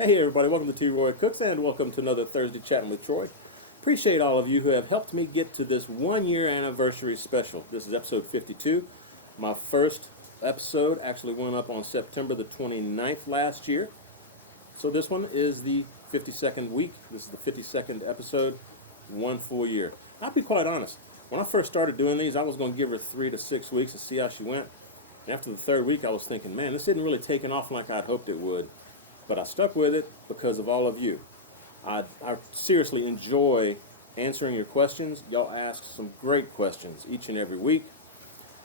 Hey everybody, welcome to T. Roy Cooks and welcome to another Thursday Chatting with Troy. Appreciate all of you who have helped me get to this 1 year anniversary special. This is episode 52. My first episode actually went up on September the 29th last year. So this one is the 52nd week. This is the 52nd episode, 1 full year. I'll be quite honest. When I first started doing these, I was going to give her 3 to 6 weeks to see how she went. And after the third week, I was thinking, man, this isn't really taking off like I'd hoped it would. But I stuck with it because of all of you. I seriously enjoy answering your questions. Y'all ask some great questions each and every week.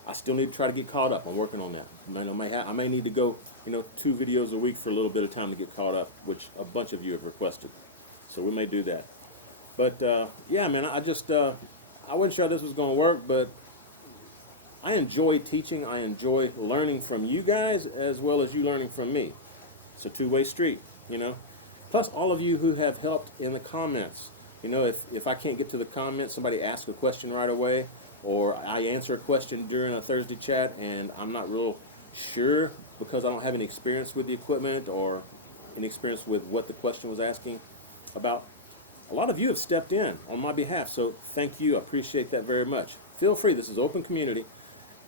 I still need to try to get caught up. I'm working on that. I may need to go, 2 videos a week for a little bit of time to get caught up, which a bunch of you have requested. So we may do that. But yeah, man, I wasn't sure how this was going to work, but I enjoy teaching. I enjoy learning from you guys as well as you learning from me. It's a two-way street, Plus, all of you who have helped in the comments. If I can't get to the comments, somebody asks a question right away, or I answer a question during a Thursday chat, and I'm not real sure because I don't have any experience with the equipment or any experience with what the question was asking about. A lot of you have stepped in on my behalf, so thank you. I appreciate that very much. Feel free. This is open community.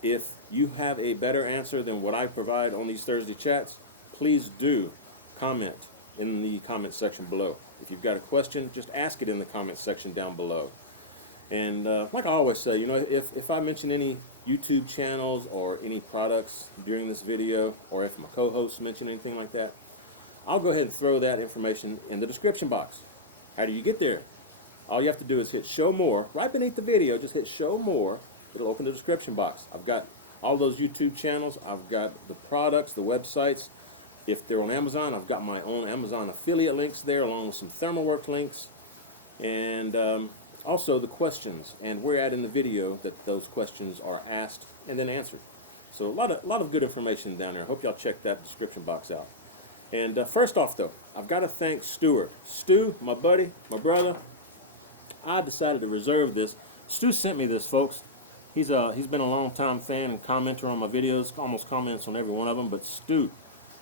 If you have a better answer than what I provide on these Thursday chats, please do comment in the comment section below. If you've got a question, just ask it in the comment section down below. And like I always say, if I mention any YouTube channels or any products during this video, or if my co-hosts mention anything like that, I'll go ahead and throw that information in the description box. How do you get there? All you have to do is hit show more. Right beneath the video, just hit show more. It'll open the description box. I've got all those YouTube channels. I've got the products, the websites. If they're on Amazon, I've got my own Amazon affiliate links there, along with some ThermalWorks links, and also the questions and where at in the video that those questions are asked and then answered. So a lot of good information down there. I hope y'all check that description box out. And first off, though, I've got to thank Stuart. Stu, my buddy, my brother. I decided to reserve this. Stu sent me this, folks. He's been a long time fan and commenter on my videos. Almost comments on every one of them. But Stu,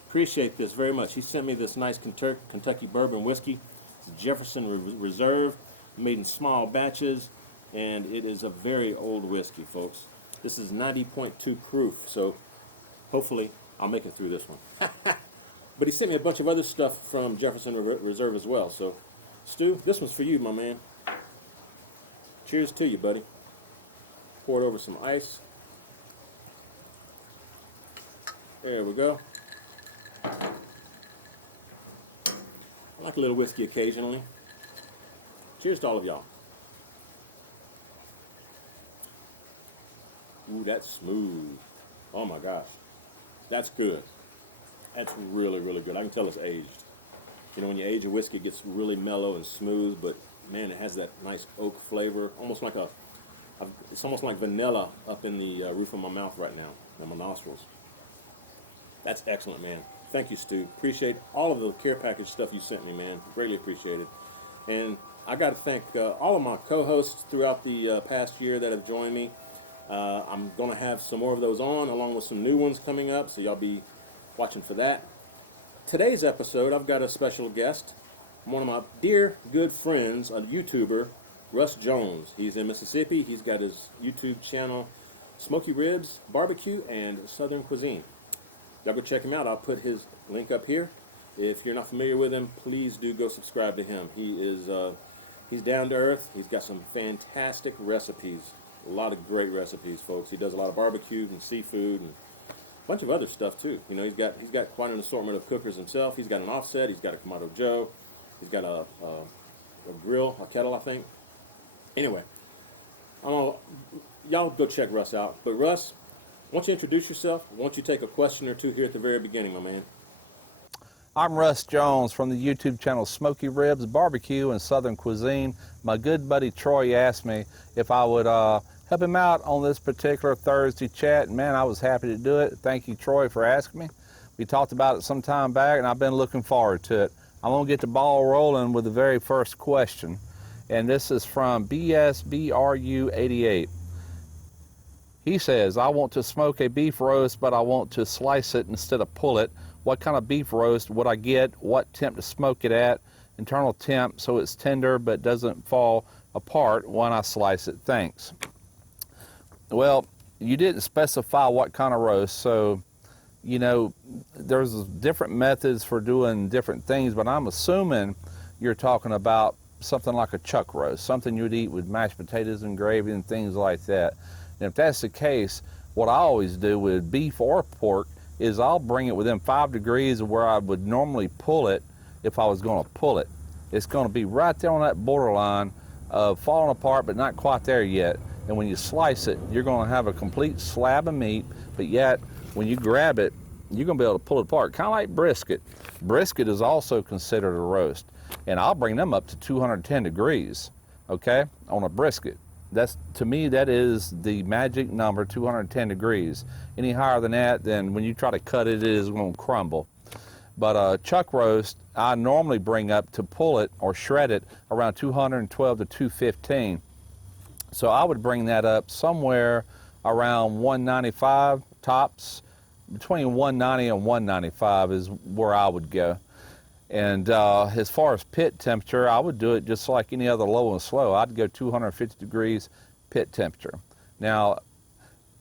appreciate this very much. He sent me this nice Kentucky bourbon whiskey. It's Jefferson Reserve, made in small batches, and it is a very old whiskey, folks. This is 90.2 proof, so hopefully I'll make it through this one. But he sent me a bunch of other stuff from Jefferson Reserve as well. So, Stu, this one's for you, my man. Cheers to you, buddy. Pour it over some ice. There we go. I like a little whiskey occasionally. Cheers to all of y'all. Ooh, that's smooth. Oh my gosh. That's good. That's really, really good. I can tell it's aged. When you age a whiskey, it gets really mellow and smooth, but man, it has that nice oak flavor. It's almost like vanilla up in the roof of my mouth right now, and my nostrils. That's excellent, man. Thank you, Stu. Appreciate all of the care package stuff you sent me, man. Greatly appreciated. And I got to thank all of my co-hosts throughout the past year that have joined me. I'm going to have some more of those on, along with some new ones coming up, so y'all be watching for that. Today's episode, I've got a special guest, one of my dear good friends, a YouTuber, Rus Jones. He's in Mississippi. He's got his YouTube channel, Smoky Ribs BBQ and Southern Cuisine. Y'all go check him out. I'll put his link up here. If you're not familiar with him, please do go subscribe to him. He's down to earth. He's got some fantastic recipes. A lot of great recipes, folks. He does a lot of barbecue and seafood and a bunch of other stuff too. He's got quite an assortment of cookers himself. He's got an offset. He's got a Kamado Joe. He's got a grill, a kettle, I think. Anyway, y'all go check Rus out. But Rus, why don't you introduce yourself? Why don't you take a question or two here at the very beginning, my man? I'm Rus Jones from the YouTube channel Smoky Ribs BBQ and Southern Cuisine. My good buddy Troy asked me if I would help him out on this particular Thursday chat, and man, I was happy to do it. Thank you, Troy, for asking me. We talked about it some time back, and I've been looking forward to it. I'm going to get the ball rolling with the very first question, and this is from BSBRU88. He says, I want to smoke a beef roast, but I want to slice it instead of pull it. What kind of beef roast would I get? What temp to smoke it at? Internal temp so it's tender but doesn't fall apart when I slice it. Thanks. Well, you didn't specify what kind of roast, so you know there's different methods for doing different things, but I'm assuming you're talking about something like a chuck roast, something you'd eat with mashed potatoes and gravy and things like that. And if that's the case, what I always do with beef or pork is I'll bring it within 5 degrees of where I would normally pull it if I was going to pull it. It's going to be right there on that borderline of falling apart, but not quite there yet. And when you slice it, you're going to have a complete slab of meat, but yet when you grab it, you're going to be able to pull it apart, kind of like brisket. Brisket is also considered a roast, and I'll bring them up to 210 degrees, okay, on a brisket. That's, to me, that is the magic number, 210 degrees. Any higher than that, then when you try to cut it, it is going to crumble. But chuck roast, I normally bring up to pull it or shred it around 212 to 215. So I would bring that up somewhere around 195 tops. Between 190 and 195 is where I would go. And as far as pit temperature, I would do it just like any other low and slow. I'd go 250 degrees pit temperature. Now,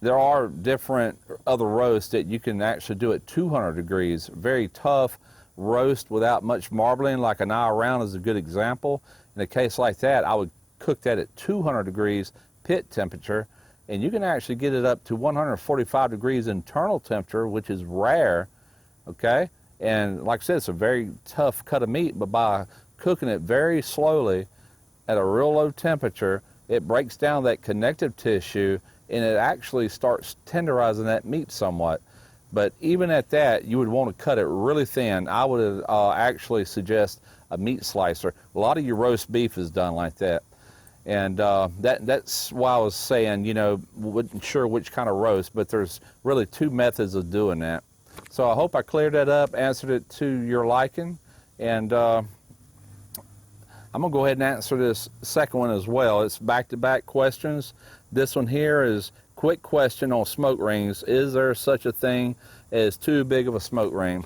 there are different other roasts that you can actually do at 200 degrees. Very tough roast without much marbling, like an eye around is a good example. In a case like that, I would cook that at 200 degrees pit temperature, and you can actually get it up to 145 degrees internal temperature, which is rare, okay? And like I said, it's a very tough cut of meat, but by cooking it very slowly at a real low temperature, it breaks down that connective tissue and it actually starts tenderizing that meat somewhat. But even at that, you would want to cut it really thin. I would actually suggest a meat slicer. A lot of your roast beef is done like that. And that's why I was saying, you know, wasn't sure which kind of roast, but there's really 2 methods of doing that. So I hope I cleared that up, answered it to your liking, and I'm going to go ahead and answer this second one as well. It's back-to-back questions. This one here is quick question on smoke rings. Is there such a thing as too big of a smoke ring?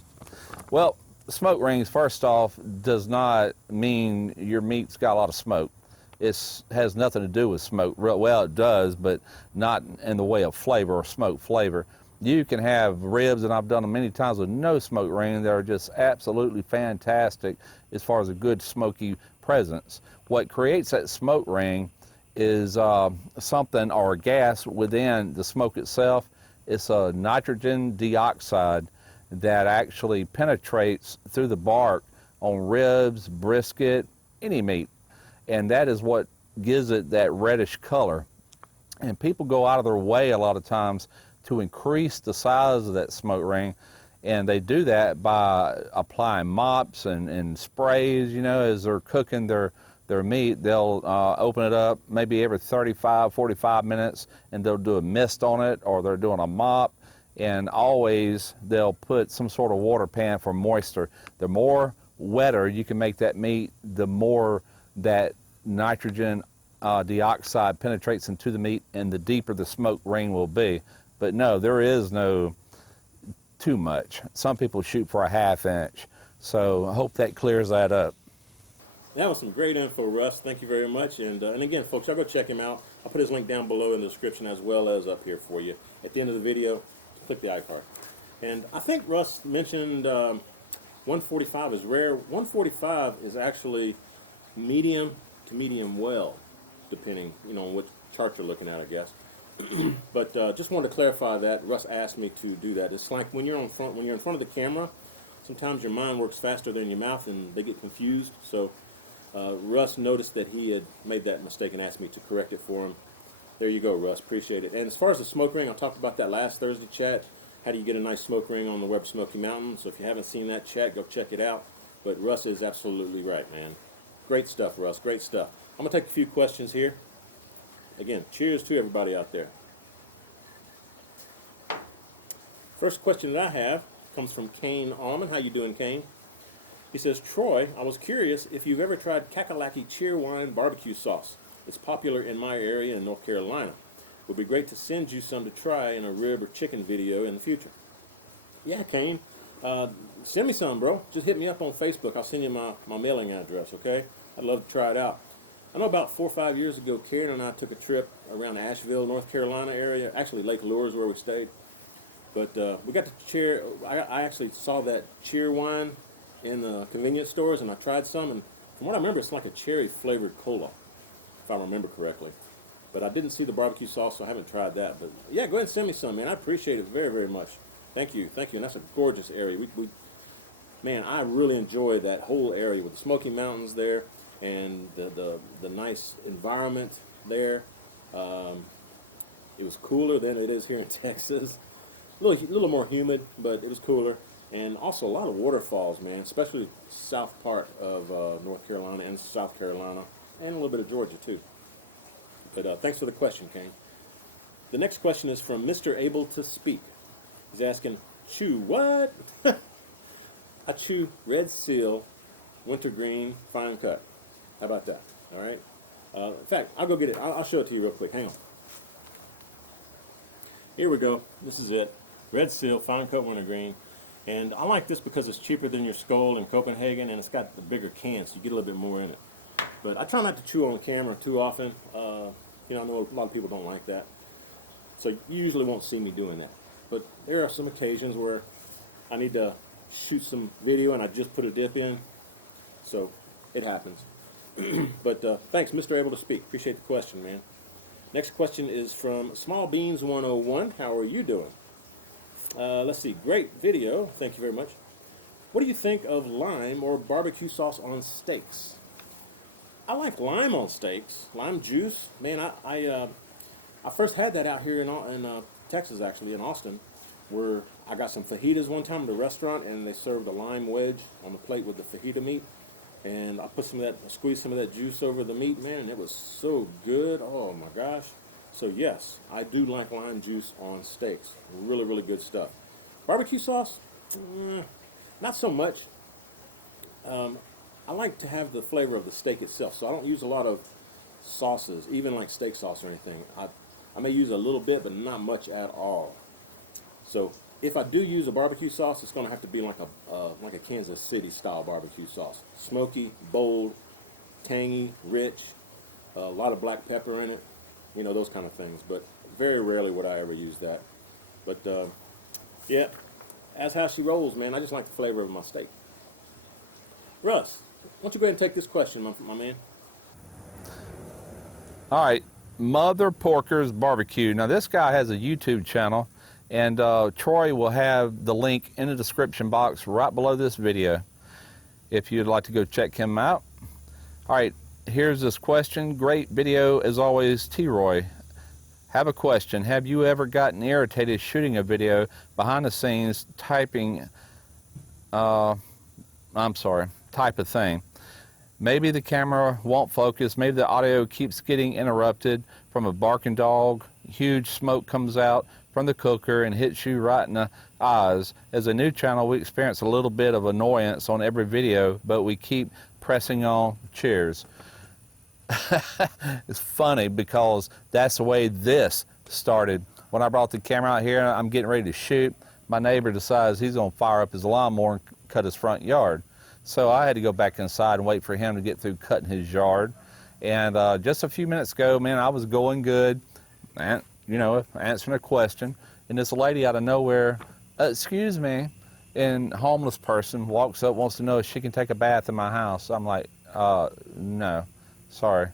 Well, smoke rings, first off, does not mean your meat's got a lot of smoke. It has nothing to do with smoke. Well, it does, but not in the way of flavor or smoke flavor. You can have ribs, and I've done them many times with no smoke ring. They're just absolutely fantastic as far as a good smoky presence. What creates that smoke ring is something or a gas within the smoke itself. It's a nitrogen dioxide that actually penetrates through the bark on ribs, brisket, any meat. And that is what gives it that reddish color. And people go out of their way a lot of times to increase the size of that smoke ring, and they do that by applying mops and sprays, you know, as they're cooking their meat. They'll open it up maybe every 35, 45 minutes, and they'll do a mist on it, or they're doing a mop, and always they'll put some sort of water pan for moisture. The more wetter you can make that meat, the more that nitrogen dioxide penetrates into the meat, and the deeper the smoke ring will be. But no, there is no too much. Some people shoot for a ½ inch. So I hope that clears that up. That was some great info, Rus. Thank you very much. And again, folks, y'all go check him out. I'll put his link down below in the description as well as up here for you. At the end of the video, click the icon. And I think Rus mentioned 145 is rare. 145 is actually medium to medium well, depending, you know, on which chart you're looking at, I guess. But just wanted to clarify that. Rus asked me to do that. It's like when you're in front of the camera, sometimes your mind works faster than your mouth and they get confused. So Rus noticed that he had made that mistake and asked me to correct it for him. There you go, Rus. Appreciate it. And as far as the smoke ring, I talked about that last Thursday chat. How do you get a nice smoke ring on the Web Smoky Mountain? So if you haven't seen that chat, go check it out. But Rus is absolutely right, man. Great stuff, Rus. Great stuff. I'm going to take a few questions here. Again, cheers to everybody out there. First question that I have comes from Kane Allman. How you doing, Kane? He says, Troy, I was curious if you've ever tried Cackalacky Cheerwine BBQ Sauce. It's popular in my area in North Carolina. Would be great to send you some to try in a rib or chicken video in the future. Yeah, Kane. Send me some, bro. Just hit me up on Facebook. I'll send you my mailing address, okay? I'd love to try it out. I know about 4 or 5 years ago, Karen and I took a trip around the Asheville, North Carolina area. Actually, Lake Lure is where we stayed. But we got to I actually saw that Cheerwine in the convenience stores, and I tried some. And from what I remember, it's like a cherry-flavored cola, if I remember correctly. But I didn't see the barbecue sauce, so I haven't tried that. But yeah, go ahead and send me some, man. I appreciate it very, very much. Thank you. And that's a gorgeous area. Man, I really enjoy that whole area with the Smoky Mountains there and the nice environment there. It was cooler than it is here in Texas. A little more humid, but it was cooler. And also a lot of waterfalls, man, especially south part of North Carolina and South Carolina, and a little bit of Georgia, too. But thanks for the question, Kane. The next question is from Mr. Able to Speak. He's asking, chew what? I chew red seal, wintergreen, fine cut. How about that? All right. In fact, I'll go get it. I'll show it to you real quick. Hang on. Here we go. This is it. Red seal, fine cut wintergreen. And I like this because it's cheaper than your Skull in Copenhagen, and it's got the bigger cans, so you get a little bit more in it. But I try not to chew on camera too often. I know a lot of people don't like that. So you usually won't see me doing that. But there are some occasions where I need to shoot some video and I just put a dip in. So it happens. But thanks, Mr. Able to Speak. Appreciate the question, man. Next question is from Small Beans 101. How are you doing? Let's see. Great video. Thank you very much. What do you think of lime or barbecue sauce on steaks? I like lime on steaks. Lime juice. Man, I first had that out here in Texas, actually, in Austin, where I got some fajitas one time at a restaurant, and they served a lime wedge on the plate with the fajita meat. And I squeezed some of that juice over the meat, man, and it was so good. Oh my gosh. So yes, I do like lime juice on steaks. Really, really good stuff. Barbecue sauce? Not so much. I like to have the flavor of the steak itself, so I don't use a lot of sauces, even like steak sauce or anything. I may use a little bit, but not much at all. So if I do use a barbecue sauce, it's going to have to be like a Kansas City style barbecue sauce. Smoky, bold, tangy, rich, a lot of black pepper in it, those kind of things. But very rarely would I ever use that. But yeah, that's how she rolls, man. I just like the flavor of my steak. Russ, why don't you go ahead and take this question, my man? All right, Mother Porker's Barbecue. Now, this guy has a YouTube channel, and Troy will have the link in the description box right below this video if you'd like to go check him out. All right, here's this question. Great video, as always, T-Roy. Have a question. Have you ever gotten irritated shooting a video behind the scenes type of thing? Maybe the camera won't focus, maybe the audio keeps getting interrupted from a barking dog, huge smoke comes out from the cooker and hits you right in the eyes. As a new channel, we experience a little bit of annoyance on every video, but we keep pressing on. Cheers. It's funny because that's the way this started. When I brought the camera out here, I'm getting ready to shoot. My neighbor decides he's going to fire up his lawnmower and cut his front yard. So I had to go back inside and wait for him to get through cutting his yard. And just a few minutes ago, man, I was going good, and, answering a question. And this lady out of nowhere, excuse me, and homeless person walks up, wants to know if she can take a bath in my house. I'm like, no, sorry.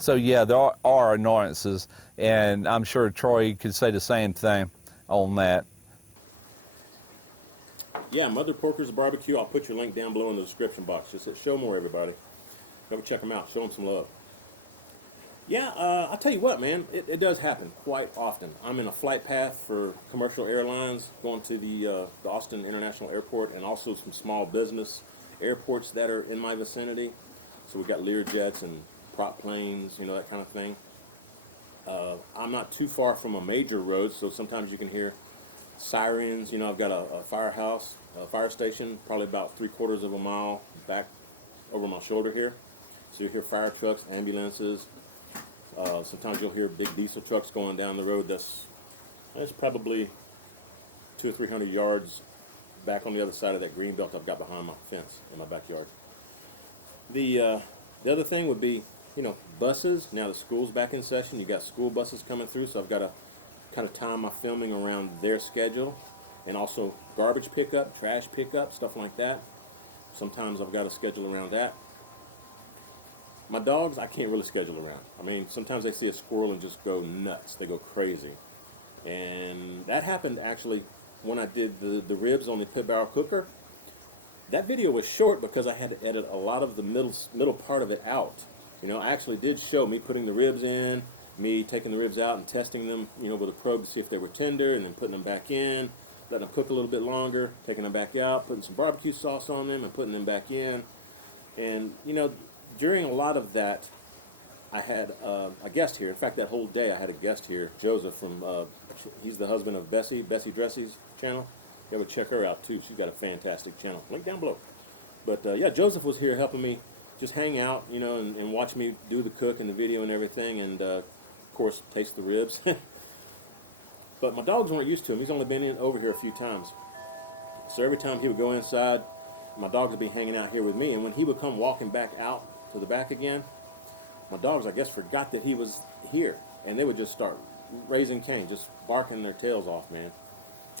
So yeah, there are annoyances, and I'm sure Troy could say the same thing on that. Yeah, Mother Porker's Barbecue. I'll put your link down below in the description box. Just show more, everybody. Go check them out. Show them some love. Yeah, I'll tell you what, man. It does happen quite often. I'm in a flight path for commercial airlines going to the Austin International Airport, and also some small business airports that are in my vicinity. So we've got Learjets and prop planes, that kind of thing. I'm not too far from a major road, so sometimes you can hear sirens. I've got a firehouse, a fire station, probably about 3/4 of a mile back over my shoulder here. So you hear fire trucks, ambulances, Sometimes you'll hear big diesel trucks going down the road. That's probably 200 or 300 yards back on the other side of that green belt I've got behind my fence in my backyard. The other thing would be, buses. Now the school's back in session. You got school buses coming through, so I've got to kind of time my filming around their schedule, and also garbage pickup, trash pickup, stuff like that. Sometimes I've got to schedule around that. My dogs, I can't really schedule around. I mean, sometimes they see a squirrel and just go nuts. They go crazy. And that happened actually when I did the ribs on the pit barrel cooker. That video was short because I had to edit a lot of the middle part of it out. I actually did show me putting the ribs in, me taking the ribs out and testing them, with a probe to see if they were tender, and then putting them back in, letting them cook a little bit longer, taking them back out, putting some barbecue sauce on them and putting them back in. And, during a lot of that, I had a guest here. In fact, that whole day I had a guest here, Joseph from, he's the husband of Bessie Dressy's channel. You ever check her out too. She's got a fantastic channel. Link down below. But yeah, Joseph was here helping me just hang out, and watch me do the cook and the video and everything, and of course taste the ribs. But my dogs weren't used to him. He's only been over here a few times. So every time he would go inside, my dogs would be hanging out here with me. And when he would come walking back out to the back again, my dogs, I guess, forgot that he was here. And they would just start raising Cain, just barking their tails off, man.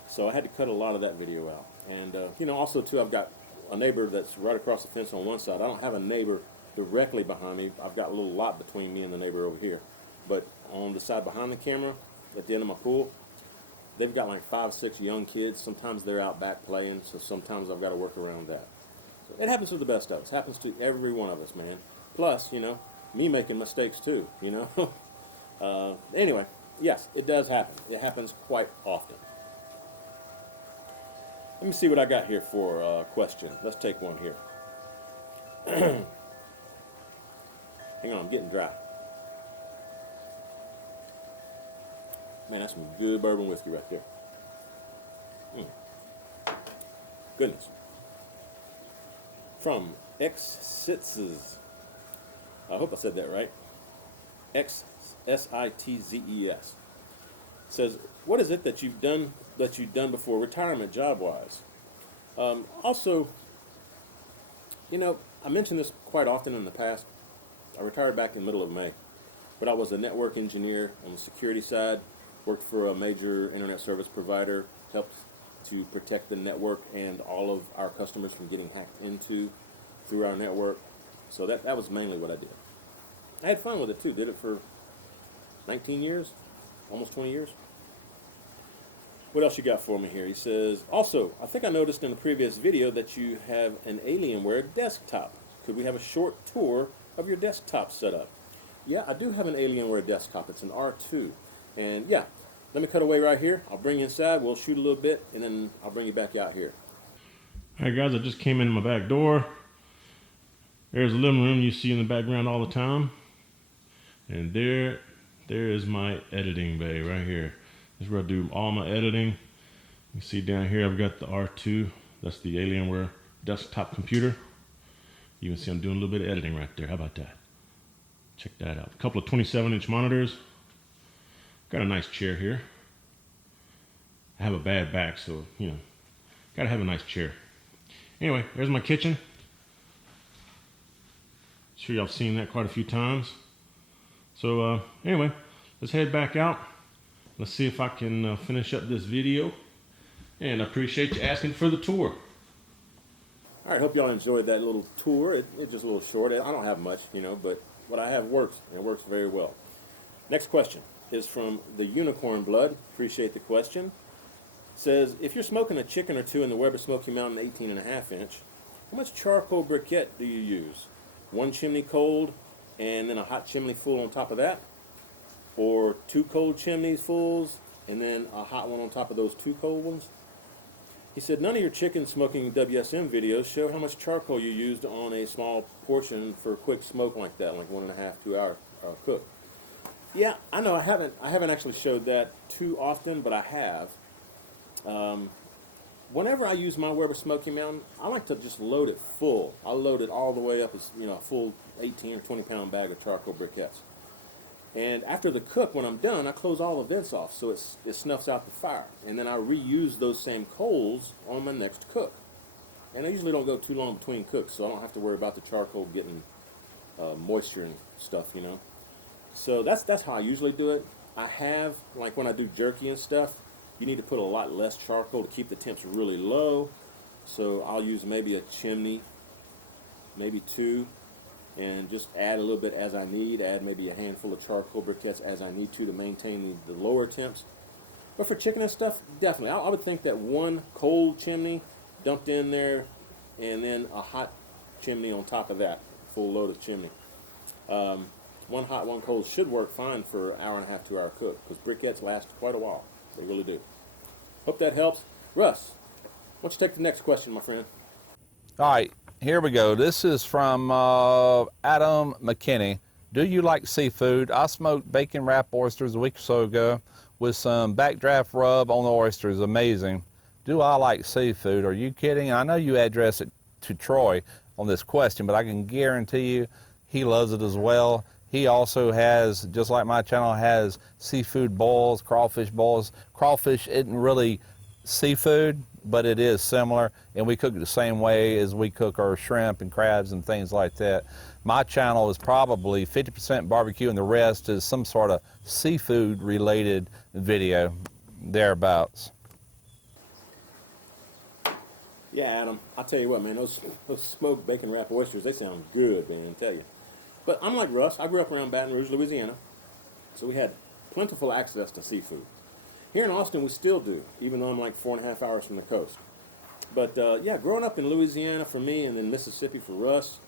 So I had to cut a lot of that video out. And, also, too, I've got a neighbor that's right across the fence on one side. I don't have a neighbor directly behind me. I've got a little lot between me and the neighbor over here. But on the side behind the camera, at the end of my pool, they've got like 5 or 6 young kids. Sometimes they're out back playing, so sometimes I've got to work around that. So it happens to the best of us. It happens to every one of us, man. Plus, me making mistakes too, Anyway, yes, it does happen. It happens quite often. Let me see what I got here for a question. Let's take one here. Hang on, I'm getting dry. Man, that's some good bourbon whiskey right there. Goodness. From X-Sitzes. I hope I said that right. X-S-I-T-Z-E-S. Says, what is it that you've done before retirement job-wise? Also, I mentioned this quite often in the past. I retired back in the middle of May, but I was a network engineer on the security side, worked for a major internet service provider, helped to protect the network and all of our customers from getting hacked into through our network. So that was mainly what I did. I had fun with it too. Did it for 19 years, almost 20 years. What else you got for me here? He says, also, I think I noticed in the previous video that you have an Alienware desktop. Could we have a short tour of your desktop setup? Yeah, I do have an Alienware desktop. It's an R2. And yeah, let me cut away right here. I'll bring you inside. We'll shoot a little bit, and then I'll bring you back out here. All right, guys, I just came in my back door. There's the living room you see in the background all the time. And there is my editing bay right here. This is where I do all my editing. You see down here, I've got the R2. That's the Alienware desktop computer. You can see I'm doing a little bit of editing right there. How about that? Check that out. A couple of 27-inch monitors. Got a nice chair here. I have a bad back, so, gotta have a nice chair. Anyway, there's my kitchen. Sure y'all have seen that quite a few times. So, anyway, let's head back out. Let's see if I can finish up this video. And I appreciate you asking for the tour. All right, hope y'all enjoyed that little tour. It's just a little short. I don't have much, but what I have works, and it works very well. Next question is from the Unicorn Blood. Appreciate the question. Says, if you're smoking a chicken or two in the Weber Smoky Mountain 18.5 inch, how much charcoal briquette do you use? One chimney cold and then a hot chimney full on top of that? Or 2 cold chimneys fulls and then a hot one on top of those 2 cold ones? He said, none of your chicken smoking WSM videos show how much charcoal you used on a small portion for a quick smoke like that, like 1.5, 2 hour cook. Yeah, I know I haven't actually showed that too often, but I have. Whenever I use my Weber Smoky Mountain, I like to just load it full. I'll load it all the way up as, a full 18 or 20 pound bag of charcoal briquettes. And after the cook, when I'm done, I close all the vents off so it snuffs out the fire. And then I reuse those same coals on my next cook. And I usually don't go too long between cooks, so I don't have to worry about the charcoal getting moisture and stuff, you know. So that's how I usually do it. I have, like when I do jerky and stuff, you need to put a lot less charcoal to keep the temps really low. So I'll use maybe a chimney, maybe 2, and just add a little bit as I need. Add maybe a handful of charcoal briquettes as I need to maintain the lower temps. But for chicken and stuff, definitely. I would think that 1 cold chimney dumped in there, and then a hot chimney on top of that, full load of chimney. 1 hot, 1 cold should work fine for an hour and a half, 2 hour cook, because briquettes last quite a while. They really do. Hope that helps. Russ, why don't you take the next question, my friend? All right, here we go. This is from Adam McKinney. Do you like seafood? I smoked bacon wrap oysters a week or so ago with some backdraft rub on the oysters. Amazing. Do I like seafood? Are you kidding? I know you address it to Troy on this question, but I can guarantee you he loves it as well. He also has, just like my channel, has seafood boils, crawfish boils. Crawfish isn't really seafood, but it is similar, and we cook it the same way as we cook our shrimp and crabs and things like that. My channel is probably 50% barbecue, and the rest is some sort of seafood-related video, thereabouts. Yeah, Adam, I'll tell you what, man, those smoked bacon wrap oysters, they sound good, man, I tell you. But I'm like Russ. I grew up around Baton Rouge, Louisiana, so we had plentiful access to seafood. Here in Austin, we still do, even though I'm like 4.5 hours from the coast. But yeah, growing up in Louisiana for me, and then Mississippi for Russ,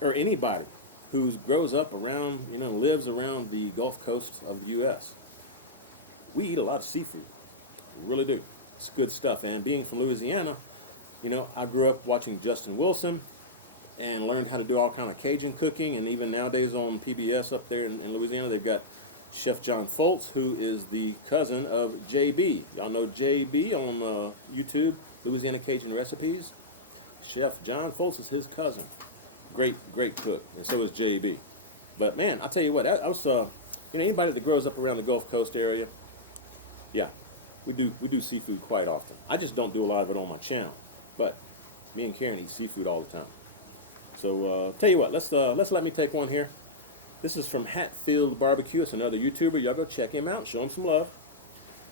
or anybody who grows up around, you know, lives around the Gulf Coast of the U.S., we eat a lot of seafood. We really do. It's good stuff. And being from Louisiana, you know, I grew up watching Justin Wilson and learned how to do all kind of Cajun cooking. And even nowadays on PBS up there in Louisiana, they've got Chef John Foltz, who is the cousin of JB. Y'all know JB on YouTube, Louisiana Cajun Recipes. Chef John Foltz is his cousin. Great cook, and so is JB. But man, I'll tell you what, I was, you know, anybody that grows up around the Gulf Coast area, yeah, we do seafood quite often. I just don't do a lot of it on my channel, but me and Karen eat seafood all the time. So tell you what, let's let me take one here. This is from Hatfield Barbecue. It's another YouTuber. Y'all go check him out. Show him some love.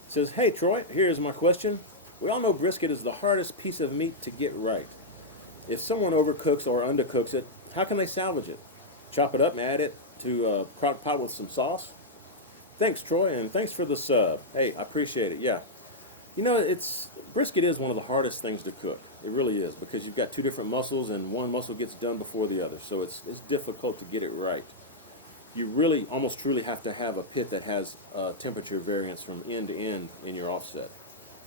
It says, hey, Troy, here's my question. We all know brisket is the hardest piece of meat to get right. If someone overcooks or undercooks it, how can they salvage it? Chop it up and add it to a crock pot with some sauce? Thanks, Troy, and thanks for the sub. Hey, I appreciate it. Yeah. You know, brisket is one of the hardest things to cook. It really is, because you've got 2 different muscles, and one muscle gets done before the other. So it's difficult to get it right. You really almost truly have to have a pit that has temperature variance from end to end in your offset,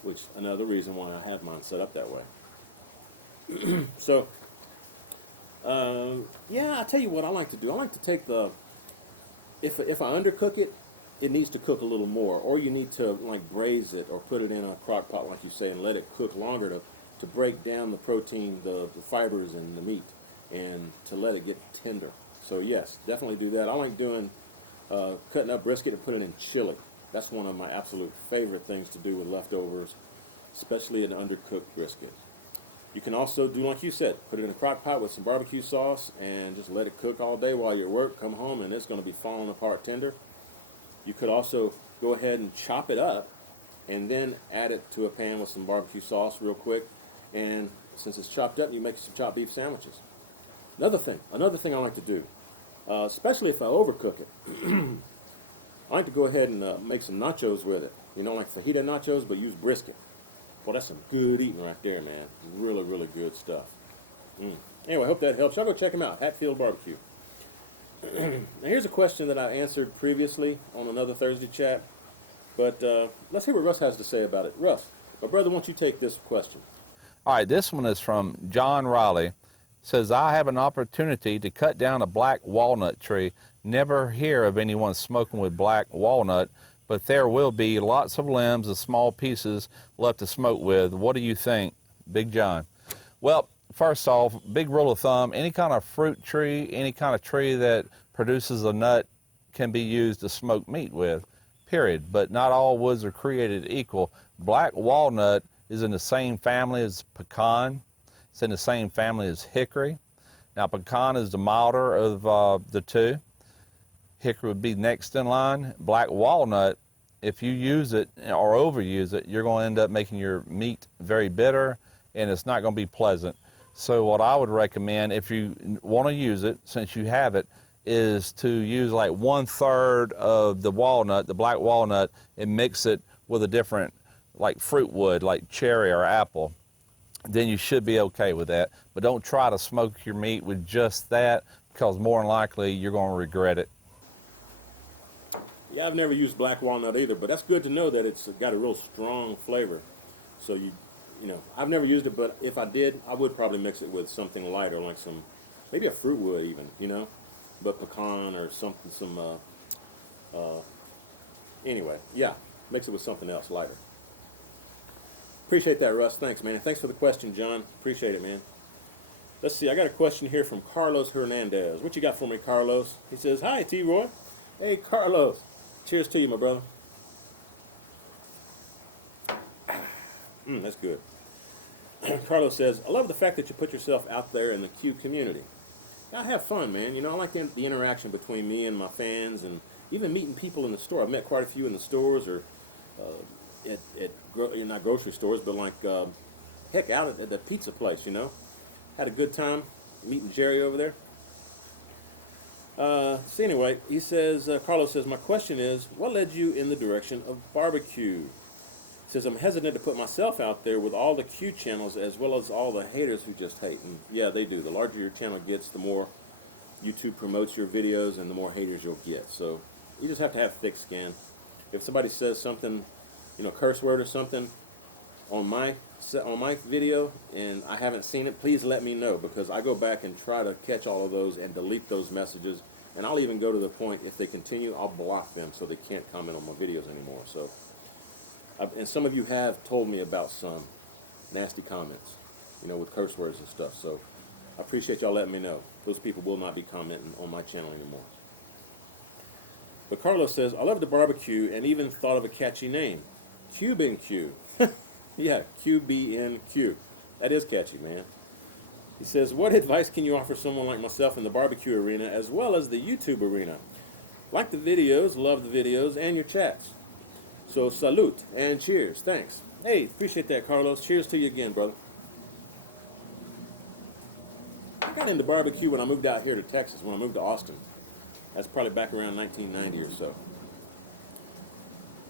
which another reason why I have mine set up that way. So, yeah, I tell you what I like to do. I like to take if I undercook it, it needs to cook a little more, or you need to like braise it or put it in a crock pot, like you say, and let it cook longer to break down the protein, the fibers in the meat, and to let it get tender. So yes, definitely do that. I like doing cutting up brisket and putting it in chili. That's one of my absolute favorite things to do with leftovers, especially an undercooked brisket. You can also do like you said, put it in a crock pot with some barbecue sauce and just let it cook all day while you're at work. Come home and it's going to be falling apart tender. You could also go ahead and chop it up and then add it to a pan with some barbecue sauce real quick. And since it's chopped up, you make some chopped beef sandwiches. Another thing I like to do, especially if I overcook it, I like to go ahead and make some nachos with it. You know, like fajita nachos, but use brisket. Well, that's some good eating right there, man. Really, really good stuff. Anyway, I hope that helps. Y'all go check them out, Hatfield Barbecue. Now, here's a question that I answered previously on another Thursday chat, but let's hear what Russ has to say about it. Russ, my brother, why don't you take this question? All right, this one is from John Riley. Says, I have an opportunity to cut down a black walnut tree. Never hear of anyone smoking with black walnut, but there will be lots of limbs and small pieces left to smoke with. What do you think, Big John? Well, first off, big rule of thumb, any kind of fruit tree, any kind of tree that produces a nut can be used to smoke meat with, period. But not all woods are created equal. Black walnut is in the same family as pecan. It's in the same family as hickory. Now, pecan is the milder of the two. Hickory would be next in line. Black walnut, if you use it or overuse it, you're going to end up making your meat very bitter, and it's not going to be pleasant. So what I would recommend, if you want to use it, since you have it, is to use like 1/3 of the walnut, the black walnut, and mix it with a different, like fruit wood, like cherry or apple. Then you should be okay with that. But don't try to smoke your meat with just that, because more than likely you're going to regret it. Yeah, I've never used black walnut either, but that's good to know that it's got a real strong flavor. So you know, I've never used it, but if I did, I would probably mix it with something lighter, like maybe a fruit wood even, you know, but pecan or something, anyway, yeah, mix it with something else lighter. Appreciate that, Russ. Thanks, man. Thanks for the question, John. Appreciate it, man. Let's see, I got a question here from Carlos Hernandez. What you got for me, Carlos? He says, hi, T-Roy. Hey, Carlos. Cheers to you, my brother. That's good. Carlos says, I love the fact that you put yourself out there in the Q community. I have fun, man. You know, I like the interaction between me and my fans, and even meeting people in the store. I've met quite a few in the stores, or not grocery stores, but like, heck, out at the pizza place, you know. Had a good time meeting Jerry over there. So anyway, he says, Carlos says, my question is, what led you in the direction of barbecue? He says, I'm hesitant to put myself out there with all the Q channels as well as all the haters who just hate. And yeah, they do. The larger your channel gets, the more YouTube promotes your videos and the more haters you'll get. So you just have to have thick skin. If somebody says something, you know, curse word or something on my video and I haven't seen it, please let me know, because I go back and try to catch all of those and delete those messages. And I'll even go to the point, if they continue, I'll block them so they can't comment on my videos anymore. So, and some of you have told me about some nasty comments, you know, with curse words and stuff. So I appreciate y'all letting me know. Those people will not be commenting on my channel anymore. But Carlos says, I love the barbecue and even thought of a catchy name. Cuban Q. Yeah, QBNQ. That is catchy, man. He says, what advice can you offer someone like myself in the barbecue arena as well as the YouTube arena? Like the videos, love the videos, and your chats. So salute and cheers. Thanks. Hey, appreciate that, Carlos. Cheers to you again, brother. I got into barbecue when I moved out here to Texas, when I moved to Austin. That's probably back around 1990 or so.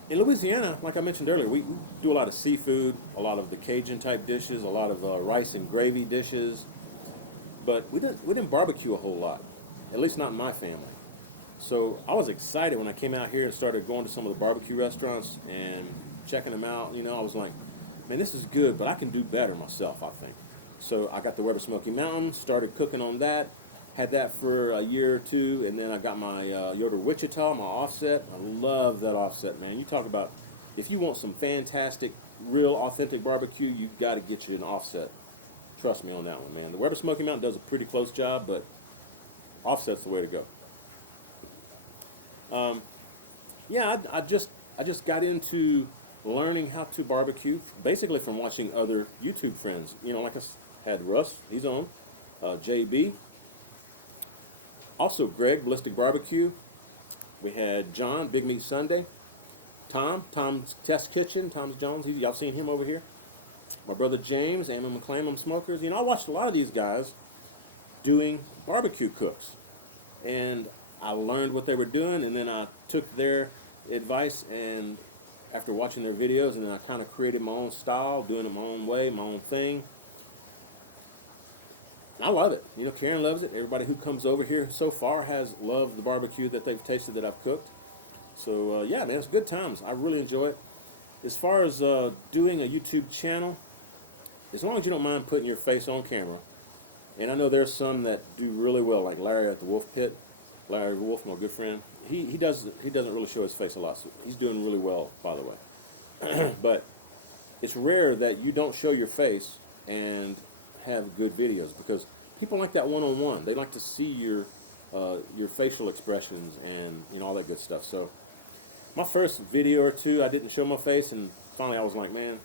In Louisiana, like I mentioned earlier, we do a lot of seafood, a lot of the Cajun type dishes, a lot of rice and gravy dishes, but we didn't barbecue a whole lot, at least not in my family. So I was excited when I came out here and started going to some of the barbecue restaurants and checking them out. You know, I was like, man, this is good, but I can do better myself, I think. So I got the Weber Smoky Mountain, started cooking on that, had that for a year or two, and then I got my Yoder Wichita, my offset. I love that offset, man. You talk about, if you want some fantastic, real, authentic barbecue, you've got to get you an offset. Trust me on that one, man. The Weber Smoky Mountain does a pretty close job, but offset's the way to go. Yeah, I just got into learning how to barbecue, basically from watching other YouTube friends. You know, like I had Rus, he's on, JB. Also, Greg, Ballistic Barbecue. We had John, Big Meat Sunday. Tom's Test Kitchen, Tom's Jones. Y'all seen him over here. My brother James, Ammon McClaim, Smokers. You know, I watched a lot of these guys doing barbecue cooks. And I learned what they were doing, and then I took their advice, and after watching their videos, and then I kind of created my own style, doing it my own way, my own thing. I love it. You know, Karen loves it. Everybody who comes over here so far has loved the barbecue that they've tasted that I've cooked. So, yeah, man, it's good times. I really enjoy it. As far as doing a YouTube channel, as long as you don't mind putting your face on camera, and I know there's some that do really well, like Larry at the Wolf Pit. Larry Wolf, my good friend. He doesn't really show his face a lot, so he's doing really well, by the way. But it's rare that you don't show your face and have good videos, because people like that one-on-one. They like to see your your facial expressions and all that good stuff. So my first video or two, I didn't show my face, and finally I was like, man,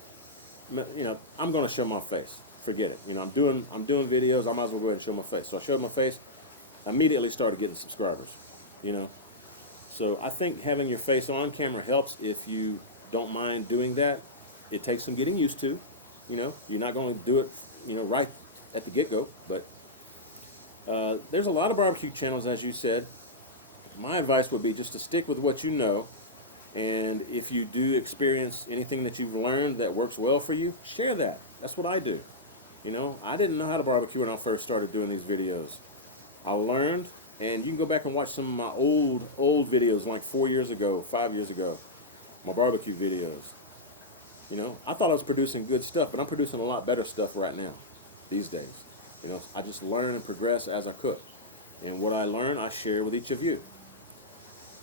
I'm going to show my face. Forget it. I'm doing videos. I might as well go ahead and show my face. So I showed my face. I immediately started getting subscribers. So I think having your face on camera helps if you don't mind doing that. It takes some getting used to. You're not going to do it, right at the get-go. But there's a lot of barbecue channels, as you said. My advice would be just to stick with what you know. And if you do experience anything that you've learned that works well for you, share that. That's what I do. I didn't know how to barbecue when I first started doing these videos. I learned, and you can go back and watch some of my old videos, like 4 years ago, 5 years ago, my barbecue videos. I thought I was producing good stuff, but I'm producing a lot better stuff right now, these days. I just learn and progress as I cook. And what I learn, I share with each of you.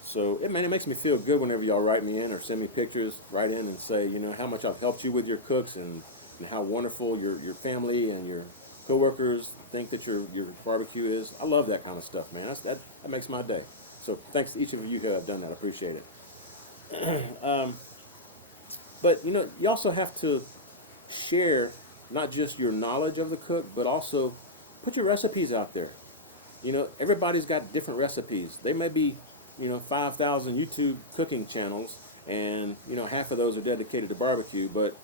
So it makes me feel good whenever y'all write me in or send me pictures, write in and say, how much I've helped you with your cooks and how wonderful your family and your coworkers think that your barbecue is. I love that kind of stuff, man. That makes my day. So thanks to each of you who have done that. I appreciate it. But you also have to share not just your knowledge of the cook, but also put your recipes out there. Everybody's got different recipes. They may be 5,000 YouTube cooking channels, and half of those are dedicated to barbecue. But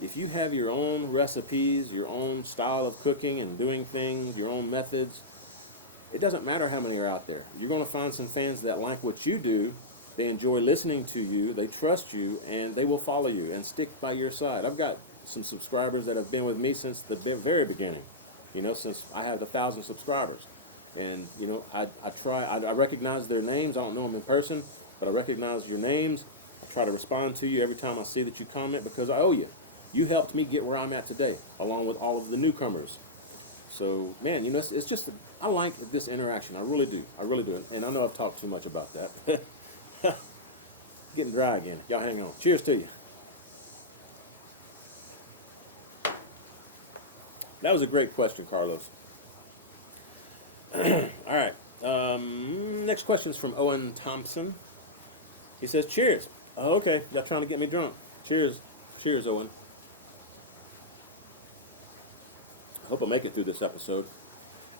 if you have your own recipes, your own style of cooking and doing things, your own methods, it doesn't matter how many are out there. You're going to find some fans that like what you do. They enjoy listening to you, they trust you, and they will follow you and stick by your side. I've got some subscribers that have been with me since the very beginning, since I had 1,000 subscribers. And, I recognize their names. I don't know them in person, but I recognize your names. I try to respond to you every time I see that you comment because I owe you. You helped me get where I'm at today, along with all of the newcomers. So, man, it's just, I like this interaction. I really do. I really do. And I know I've talked too much about that. Getting dry again. Y'all hang on. Cheers to you. That was a great question, Carlos. All right. Next question is from Owen Thompson. He says, cheers. Oh, okay. Y'all trying to get me drunk. Cheers. Cheers, Owen. I hope I make it through this episode.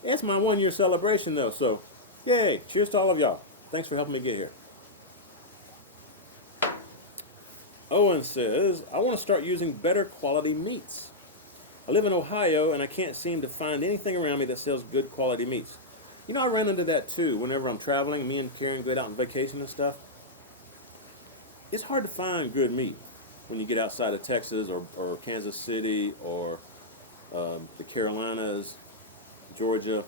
It's my 1 year celebration, though, so yay. Cheers to all of y'all. Thanks for helping me get here. Owen says, I want to start using better quality meats. I live in Ohio, and I can't seem to find anything around me that sells good quality meats. I ran into that, too, whenever I'm traveling. Me and Karen go out on vacation and stuff. It's hard to find good meat when you get outside of Texas or Kansas City or the Carolinas, Georgia.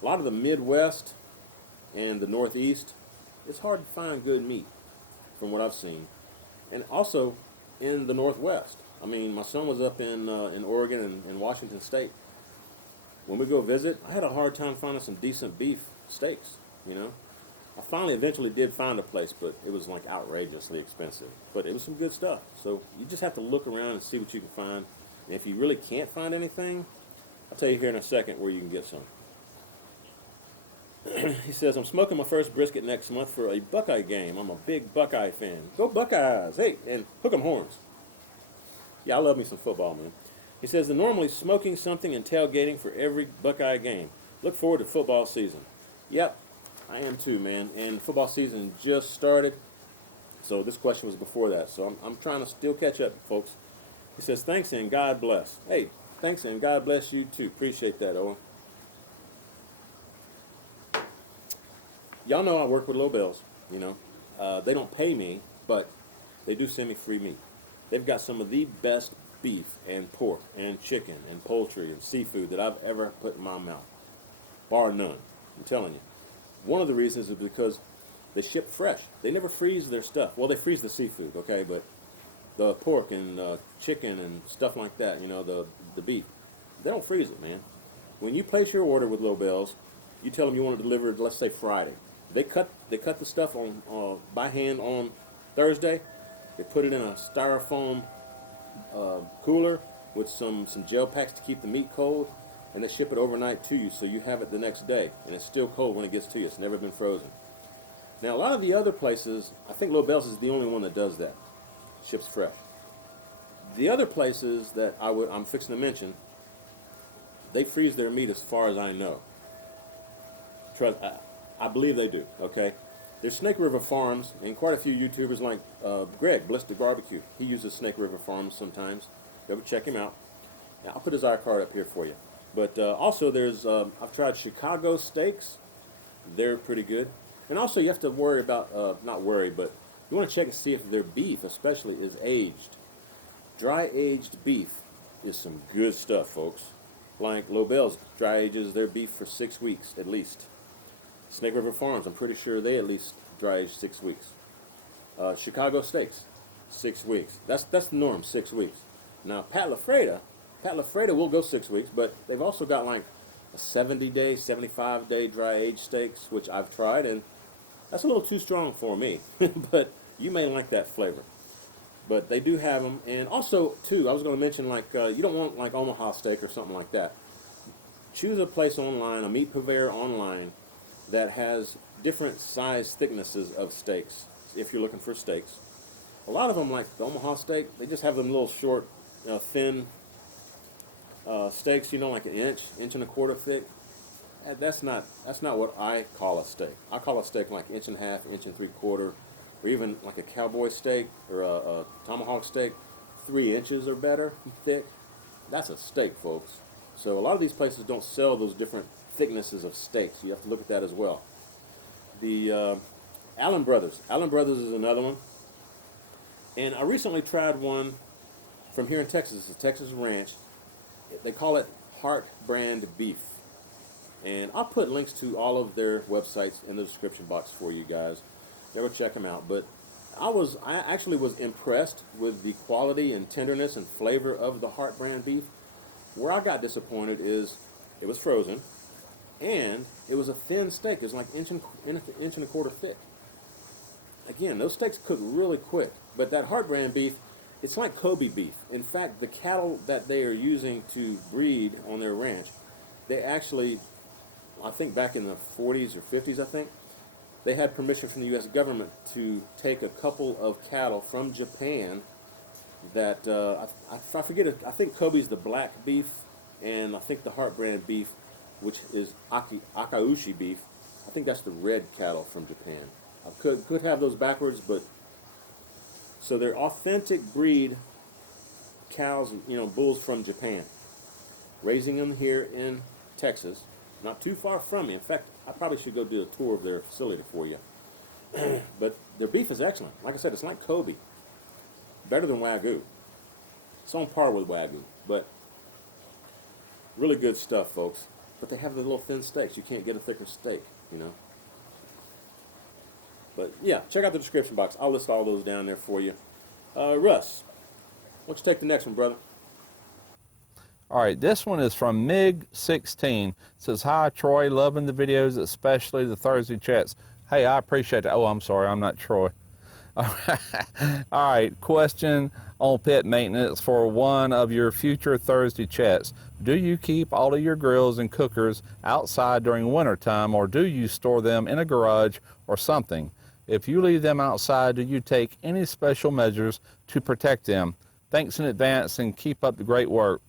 A lot of the Midwest and the Northeast, it's hard to find good meat from what I've seen. And also in the Northwest. I mean, my son was up in Oregon and Washington State. When we go visit, I had a hard time finding some decent beef steaks, I finally eventually did find a place, but it was like outrageously expensive. But it was some good stuff. So you just have to look around and see what you can find. And if you really can't find anything, I'll tell you here in a second where you can get some. He says, I'm smoking my first brisket next month for a Buckeye game. I'm a big Buckeye fan. Go Buckeyes! Hey, and hook 'em horns. Yeah, I love me some football, man. He says, they're normally smoking something and tailgating for every Buckeye game. Look forward to football season. Yep, I am too, man. And football season just started. So this question was before that. So I'm trying to still catch up, folks. He says, thanks and God bless. Hey, thanks and God bless you too. Appreciate that, Owen. Y'all know I work with Low Bells, They don't pay me, but they do send me free meat. They've got some of the best beef and pork and chicken and poultry and seafood that I've ever put in my mouth. Bar none. I'm telling you. One of the reasons is because they ship fresh. They never freeze their stuff. Well, they freeze the seafood, okay, but the pork and chicken and stuff like that, the beef, they don't freeze it, man. When you place your order with Low Bells, you tell them you want it delivered, let's say Friday. They cut the stuff on by hand on Thursday. They put it in a styrofoam cooler with some gel packs to keep the meat cold. and they ship it overnight to you, so you have it the next day, and it's still cold when it gets to you. It's never been frozen. Now, a lot of the other places, I think Lobel's is the only one that does that. Ships fresh. The other places that I'm fixing to mention, they freeze their meat as far as I know. Trust, I believe they do, okay? There's Snake River Farms, and quite a few YouTubers like Greg, Blister Barbecue. He uses Snake River Farms sometimes. Go check him out. Now, I'll put his iCard up here for you. But also there's, I've tried Chicago steaks. They're pretty good. And also you have to worry about, not worry, but you want to check and see if their beef especially is aged. Dry aged beef is some good stuff, folks. Like Lobel's dry ages their beef for 6 weeks at least. Snake River Farms, I'm pretty sure they at least dry age 6 weeks. Chicago steaks, 6 weeks. That's the norm, 6 weeks. Now Pat LaFreda will go 6 weeks, but they've also got like a 70-day, 75-day dry age steaks, which I've tried, and that's a little too strong for me. But you may like that flavor. But they do have them, and also too, I was going to mention like you don't want like Omaha steak or something like that. Choose a place online, a meat purveyor online, that has different size thicknesses of steaks. If you're looking for steaks, a lot of them like the Omaha steak, they just have them little short, thin steaks. You know, like an inch and a quarter thick. That's not what I call a steak. I call a steak like inch and a half, inch and 3/4. Or even like a cowboy steak or a tomahawk steak, 3 inches or better thick. That's a steak, folks. So a lot of these places don't sell those different thicknesses of steaks. You have to look at that as well. The Allen Brothers. Allen Brothers is another one. And I recently tried one from here in Texas. It's a Texas ranch. They call it Heart Brand Beef. And I'll put links to all of their websites in the description box for you guys. Never check them out, but I actually was impressed with the quality and tenderness and flavor of the Heart Brand beef. Where I got disappointed is it was frozen, and it was a thin steak. It was like inch and a quarter thick. Again, those steaks cook really quick, but that Heart Brand beef, it's like Kobe beef. In fact, the cattle that they are using to breed on their ranch, they actually, I think back in the 40s or 50s, I think, they had permission from the U.S. government to take a couple of cattle from Japan that, I forget it, I think Kobe's the black beef, and I think the Heart Brand beef, which is Akaushi beef, I think that's the red cattle from Japan. I could have those backwards, but, so they're authentic breed cows, bulls from Japan. Raising them here in Texas, not too far from me. In fact, I probably should go do a tour of their facility for you. But their beef is excellent. Like I said, it's like Kobe. Better than Wagyu. It's on par with Wagyu, but really good stuff, folks. But they have the little thin steaks. You can't get a thicker steak, But yeah, check out the description box. I'll list all those down there for you. Russ, why don't you take the next one, brother? All right, this one is from MiG16. It says, hi, Troy, loving the videos, especially the Thursday chats. Hey, I appreciate that. Oh, I'm sorry, I'm not Troy. All right, question on pet maintenance for one of your future Thursday chats. Do you keep all of your grills and cookers outside during wintertime, or do you store them in a garage or something? If you leave them outside, do you take any special measures to protect them? Thanks in advance and keep up the great work.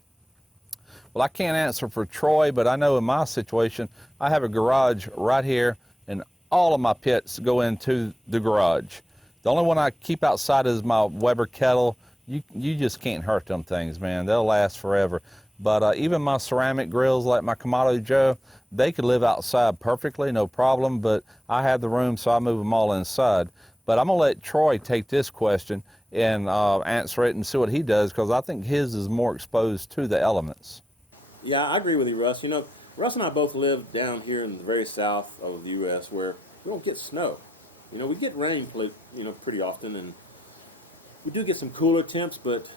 Well, I can't answer for Troy, but I know in my situation, I have a garage right here, and all of my pets go into the garage. The only one I keep outside is my Weber kettle. You just can't hurt them things, man. They'll last forever. But even my ceramic grills, like my Kamado Joe, they could live outside perfectly, no problem, but I have the room, so I move them all inside. But I'm going to let Troy take this question and answer it and see what he does, because I think his is more exposed to the elements. Yeah, I agree with you, Russ. Russ and I both live down here in the very south of the U.S. where we don't get snow. We get rain, pretty often, and we do get some cooler temps, but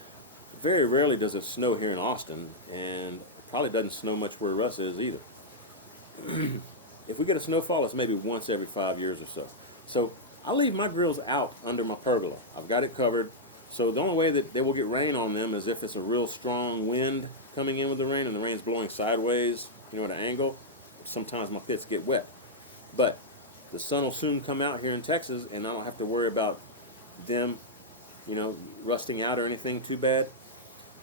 very rarely does it snow here in Austin, and it probably doesn't snow much where Russ is either. If we get a snowfall, it's maybe once every 5 years or so. So I leave my grills out under my pergola. I've got it covered. So the only way that they will get rain on them is if it's a real strong wind coming in with the rain and the rain's blowing sideways, you know, at an angle, sometimes my pits get wet. But the sun will soon come out here in Texas, and I don't have to worry about them, you know, rusting out or anything too bad.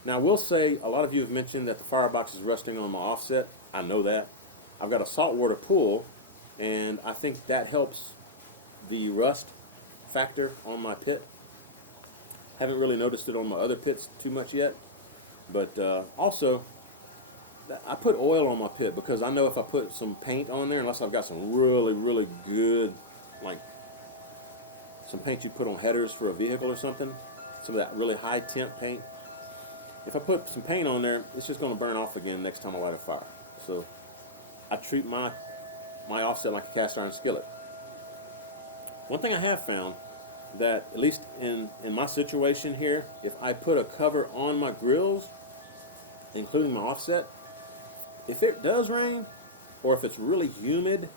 Now, I will say, a lot of you have mentioned that the firebox is rusting on my offset. I know that. I've got a saltwater pool, and I think that helps the rust factor on my pit. Haven't really noticed it on my other pits too much yet. But also, I put oil on my pit because I know if I put some paint on there, unless I've got some really, really good, like some paint you put on headers for a vehicle or something, some of that really high temp paint, if I put some paint on there, it's just going to burn off again next time I light a fire. So I treat my offset like a cast iron skillet. One thing I have found, that at least in my situation here, if I put a cover on my grills, including my offset, if it does rain or if it's really humid,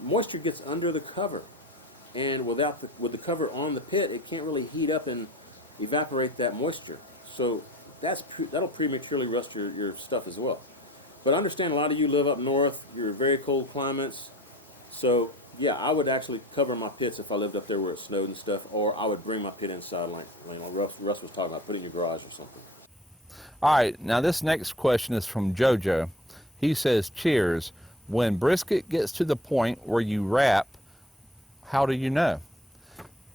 moisture gets under the cover, and with the cover on the pit, it can't really heat up and evaporate that moisture. So that'll prematurely rust your stuff as well. But I understand a lot of you live up north, you're very cold climates, so yeah, I would actually cover my pits if I lived up there where it snowed and stuff, or I would bring my pit inside, like Russ was talking about, put it in your garage or something. All right, now this next question is from JoJo. He says, cheers. When brisket gets to the point where you wrap, how do you know?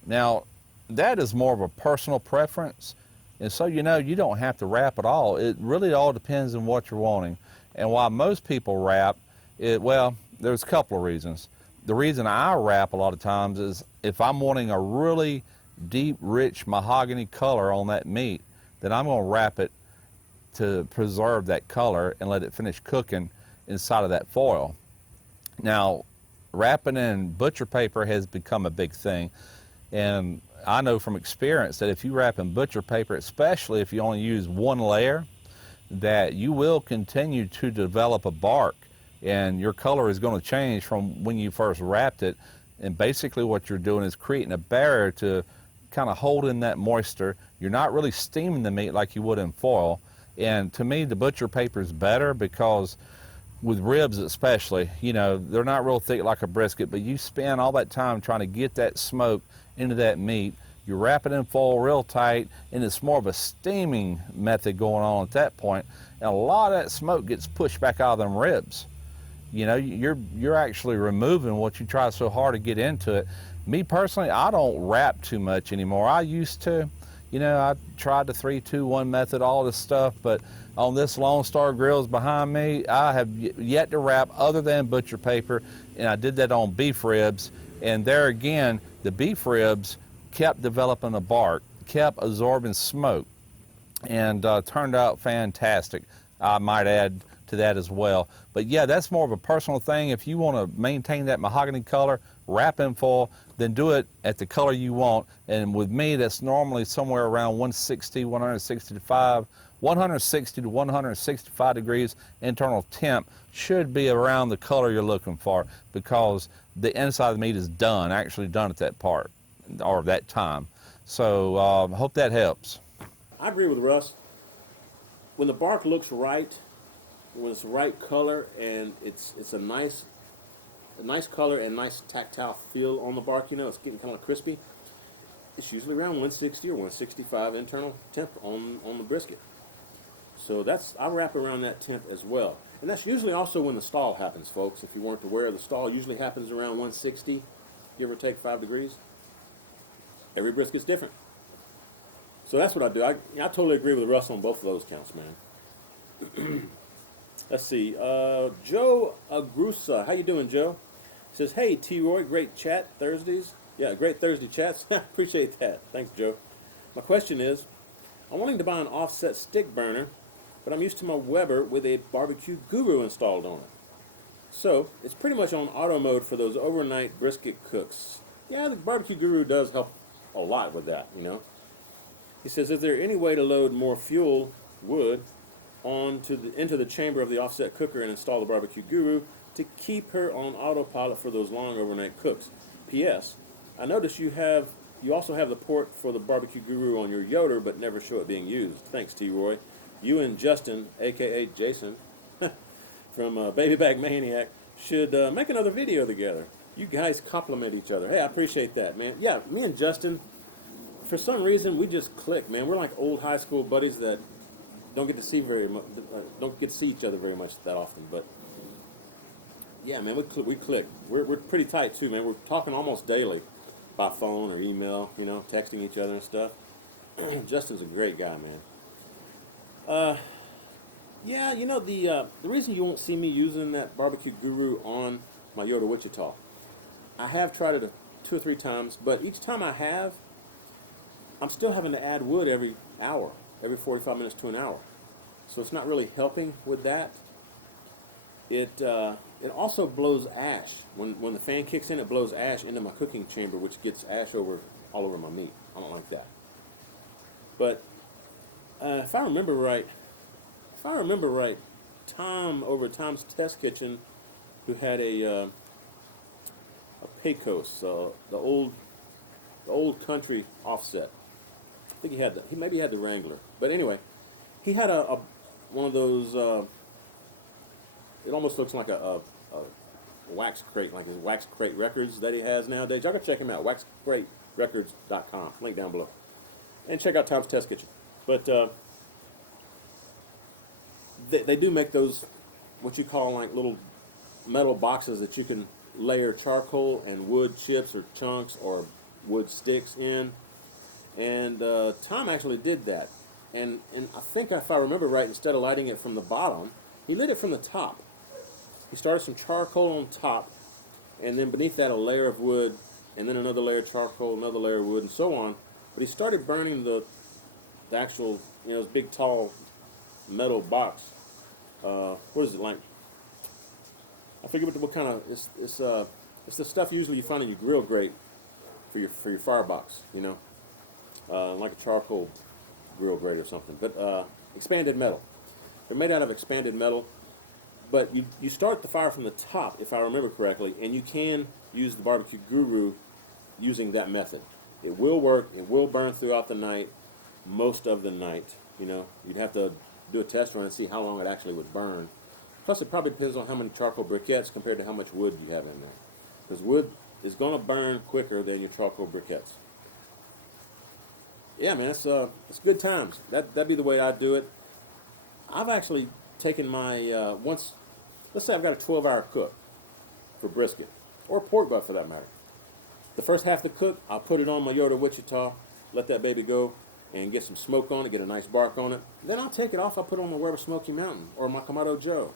Now, that is more of a personal preference, and so you know you don't have to wrap at all. It really all depends on what you're wanting. And while most people wrap, well, there's a couple of reasons. The reason I wrap a lot of times is if I'm wanting a really deep, rich mahogany color on that meat, then I'm going to wrap it to preserve that color and let it finish cooking inside of that foil. Now, wrapping in butcher paper has become a big thing, and I know from experience that if you wrap in butcher paper, especially if you only use one layer, that you will continue to develop a bark, and your color is going to change from when you first wrapped it. And basically what you're doing is creating a barrier to kind of hold in that moisture. You're not really steaming the meat like you would in foil. And to me, the butcher paper is better because with ribs especially, you know, they're not real thick like a brisket, but you spend all that time trying to get that smoke into that meat. You wrap it in foil real tight, and it's more of a steaming method going on at that point. And a lot of that smoke gets pushed back out of them ribs. You know, you're actually removing what you try so hard to get into it. Me personally, I don't wrap too much anymore. I used to. You know, I tried the 3-2-1 method, all this stuff, but on this Lone Star grills behind me, I have yet to wrap other than butcher paper, and I did that on beef ribs. And there again, the beef ribs kept developing a bark, kept absorbing smoke, and turned out fantastic, I might add to that as well. But yeah, that's more of a personal thing. If you want to maintain that mahogany color, wrap in foil, then do it at the color you want. And with me, that's normally somewhere around 160 to 165 degrees internal temp should be around the color you're looking for, because the inside of the meat is done, actually done at that part or that time. So I hope that helps. I agree with Russ. When the bark looks right, when it's the right color and it's a nice color and nice tactile feel on the bark, you know, it's getting kind of crispy, it's usually around 160 or 165 internal temp on the brisket. So I wrap around that temp as well. And that's usually also when the stall happens, folks. If you weren't aware, the stall usually happens around 160, give or take 5 degrees. Every brisket's different. So that's what I do. I totally agree with Russ on both of those counts, man. Let's see. Joe Agrusa. How you doing, Joe? Says, hey, T-Roy, great chat Thursdays. Yeah, great Thursday chats. Appreciate that. Thanks, Joe. My question is, I'm wanting to buy an offset stick burner, but I'm used to my Weber with a BBQ Guru installed on it. So, it's pretty much on auto mode for those overnight brisket cooks. Yeah, the BBQ Guru does help a lot with that, you know. He says, is there any way to load more fuel, wood, into the chamber of the offset cooker and install the BBQ Guru to keep her on autopilot for those long overnight cooks? P.S. I notice you also have the port for the BBQ Guru on your Yoder, but never show it being used. Thanks, T-Roy. you and Justin, aka Jason, from Baby Bag Maniac, should make another video together. You guys compliment each other. Hey, I appreciate that, man. Yeah, me and Justin, for some reason, we just click, man. We're like old high school buddies that don't get to see don't get to see each other very much that often. But yeah, man, we click. We're pretty tight too, man. We're talking almost daily by phone or email, you know, texting each other and stuff. Justin's a great guy, man. Yeah, you know, the reason you won't see me using that BBQ Guru on my Yoda Wichita, I have tried it 2 or 3 times, but each time I have, I'm still having to add wood every hour, every 45 minutes to an hour. So it's not really helping with that. It also blows ash. When the fan kicks in, it blows ash into my cooking chamber, which gets ash all over my meat. I don't like that. But if I remember right, Tom over at Tom's Test Kitchen, who had a Pecos, the old country offset. I think he maybe had the Wrangler, but anyway, he had a one of those. It almost looks like a wax crate, like his wax crate records that he has nowadays. Y'all go check him out, waxcraterecords.com. Link down below, and check out Tom's Test Kitchen. But they do make those, what you call like little metal boxes that you can layer charcoal and wood chips or chunks or wood sticks in. And Tom actually did that. And I think if I remember right, instead of lighting it from the bottom, he lit it from the top. He started some charcoal on top, and then beneath that a layer of wood, and then another layer of charcoal, another layer of wood, and so on. But he started burning the actual, you know, this big tall metal box. What is it like? I forget what kind of it's the stuff usually you find in your grill grate for your firebox, you know, like a charcoal grill grate or something. But expanded metal. They're made out of expanded metal. But you start the fire from the top, if I remember correctly, and you can use the BBQ Guru using that method. It will work. It will burn throughout the night, most of the night. You know, you'd have to do a test run and see how long it actually would burn. Plus, it probably depends on how many charcoal briquettes compared to how much wood you have in there. Because wood is going to burn quicker than your charcoal briquettes. Yeah, man, it's good times. That'd be the way I'd do it. I've actually taken my, let's say I've got a 12-hour cook for brisket, or pork butt for that matter. The first half of the cook, I'll put it on my Yoda Wichita, let that baby go, and get some smoke on it, get a nice bark on it. Then I'll take it off, I'll put it on my Weber Smoky Mountain, or my Kamado Joe,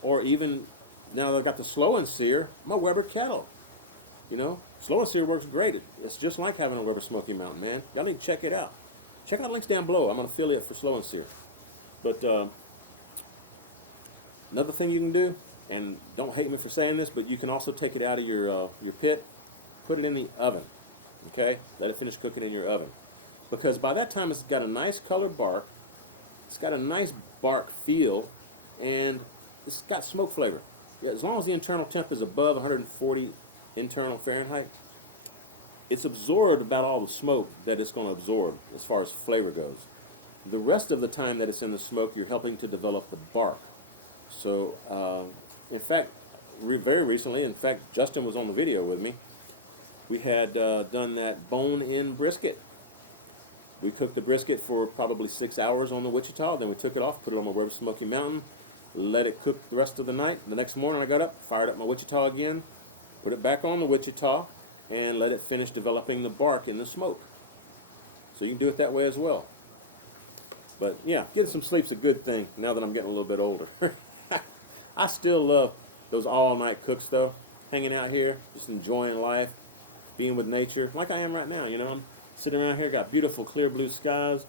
or even, now that I've got the slow and sear, my Weber kettle. You know, slow and sear works great. It's just like having a Weber Smoky Mountain, man. Y'all need to check it out. Check out the links down below. I'm an affiliate for slow and sear. But another thing you can do, and don't hate me for saying this, but you can also take it out of your pit, put it in the oven, okay? Let it finish cooking in your oven. Because by that time it's got a nice colored bark, it's got a nice bark feel, and it's got smoke flavor. Yeah, as long as the internal temp is above 140 internal Fahrenheit, it's absorbed about all the smoke that it's going to absorb as far as flavor goes. The rest of the time that it's in the smoke, you're helping to develop the bark. So, in fact, very recently, in fact, Justin was on the video with me. We had done that bone-in brisket. We cooked the brisket for probably 6 hours on the Wichita. Then we took it off, put it on my Weber Smoky Mountain, let it cook the rest of the night. The next morning I got up, fired up my Wichita again, put it back on the Wichita, and let it finish developing the bark in the smoke. So you can do it that way as well. But yeah, getting some sleep's a good thing now that I'm getting a little bit older. I still love those all-night cooks though, hanging out here, just enjoying life, being with nature, like I am right now. You know, I'm sitting around here, got beautiful clear blue skies.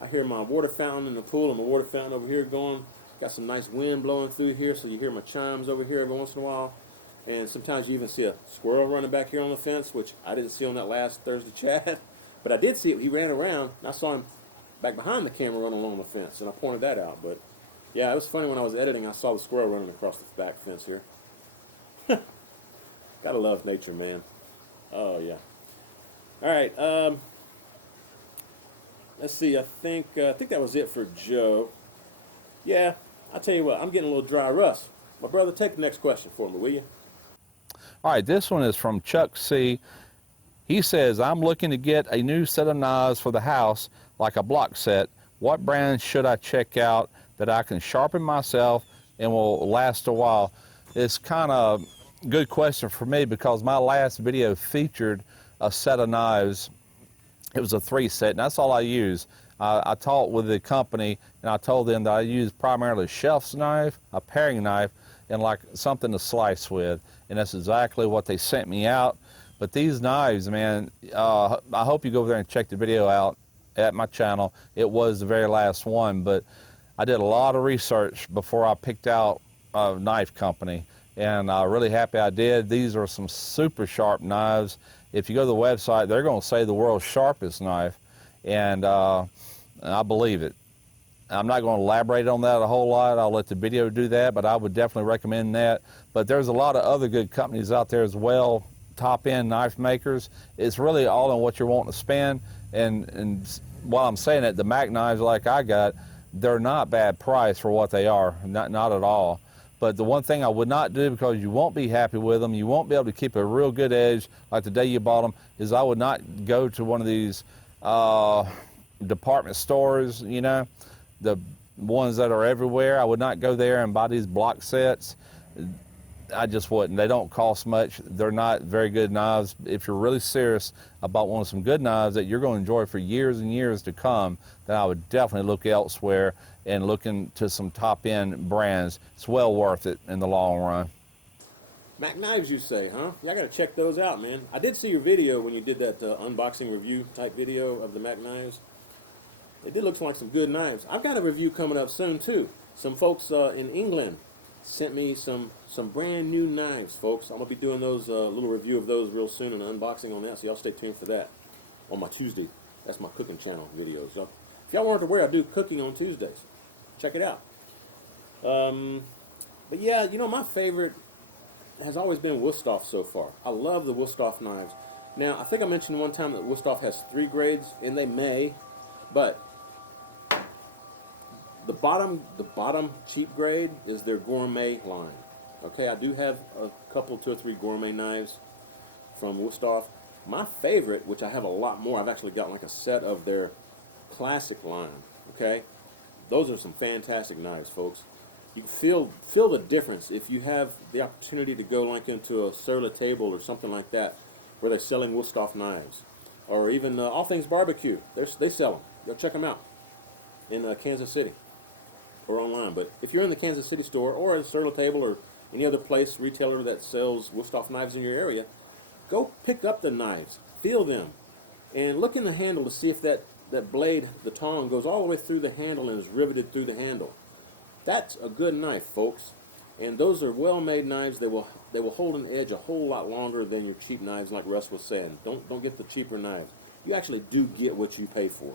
I hear my water fountain in the pool and my water fountain over here going. Got some nice wind blowing through here, so you hear my chimes over here every once in a while. And sometimes you even see a squirrel running back here on the fence, which I didn't see on that last Thursday chat. But I did see it. He ran around, and I saw him back behind the camera running along the fence, and I pointed that out. But yeah, it was funny when I was editing, I saw the squirrel running across the back fence here. Gotta love nature, man. Oh, yeah. All right, let's see. I think that was it for Joe. Yeah, I tell you what, I'm getting a little dry, Russ. My brother, take the next question for me, will you? All right, this one is from Chuck C. He says, I'm looking to get a new set of knives for the house, like a block set. What brand should I check out that I can sharpen myself and will last a while? It's kind of a good question for me because my last video featured a set of knives. It was a 3 set, and that's all I use. I talked with the company, and I told them that I use primarily a shelf knife, a paring knife, and like something to slice with. And that's exactly what they sent me out. But these knives, man, I hope you go over there and check the video out at my channel. It was the very last one, but I did a lot of research before I picked out a knife company, and I'm really happy I did. These are some super sharp knives. If you go to the website, they're going to say the world's sharpest knife, and I believe it. I'm not going to elaborate on that a whole lot. I'll let the video do that, but I would definitely recommend that. But there's a lot of other good companies out there as well, top-end knife makers. It's really all on what you're wanting to spend. And while I'm saying it, the Mac knives like I got, they're not bad price for what they are, not at all. But the one thing I would not do, because you won't be happy with them, you won't be able to keep a real good edge like the day you bought them, is I would not go to one of these department stores, you know, the ones that are everywhere. I would not go there and buy these block sets. I just wouldn't. They don't cost much. They're not very good knives. If you're really serious about wanting some good knives that you're going to enjoy for years and years to come, then I would definitely look elsewhere and look into some top-end brands. It's well worth it in the long run. Mac knives, you say, huh? Yeah, I gotta check those out, man. I did see your video when you did that unboxing review type video of the Mac knives. It did look like some good knives. I've got a review coming up soon too. Some folks in England sent me some brand new knives, folks. I'm gonna be doing those little review of those real soon and unboxing on that. So y'all stay tuned for that on my Tuesday. That's my cooking channel videos. So if y'all weren't aware, I do cooking on Tuesdays. Check it out. But yeah, you know, my favorite has always been Wusthof so far. I love the Wusthof knives. Now, I think I mentioned one time that Wusthof has 3 grades, and they may, but the bottom cheap grade is their gourmet line. Okay, I do have a couple, 2 or 3 gourmet knives from Wusthof. My favorite, which I have a lot more, I've actually got like a set of their classic line. Okay, those are some fantastic knives, folks. You can feel the difference if you have the opportunity to go like into a Sur La Table or something like that, where they're selling Wusthof knives, or even All Things Barbecue. They sell them. Go check them out in Kansas City or online. But if you're in the Kansas City store or a Sur La Table or any other place, retailer that sells Wusthof knives in your area, go pick up the knives, feel them, and look in the handle to see if that blade, the tong, goes all the way through the handle and is riveted through the handle. That's a good knife, folks. And those are well-made knives. They will hold an edge a whole lot longer than your cheap knives, like Russ was saying. Don't get the cheaper knives. You actually do get what you pay for.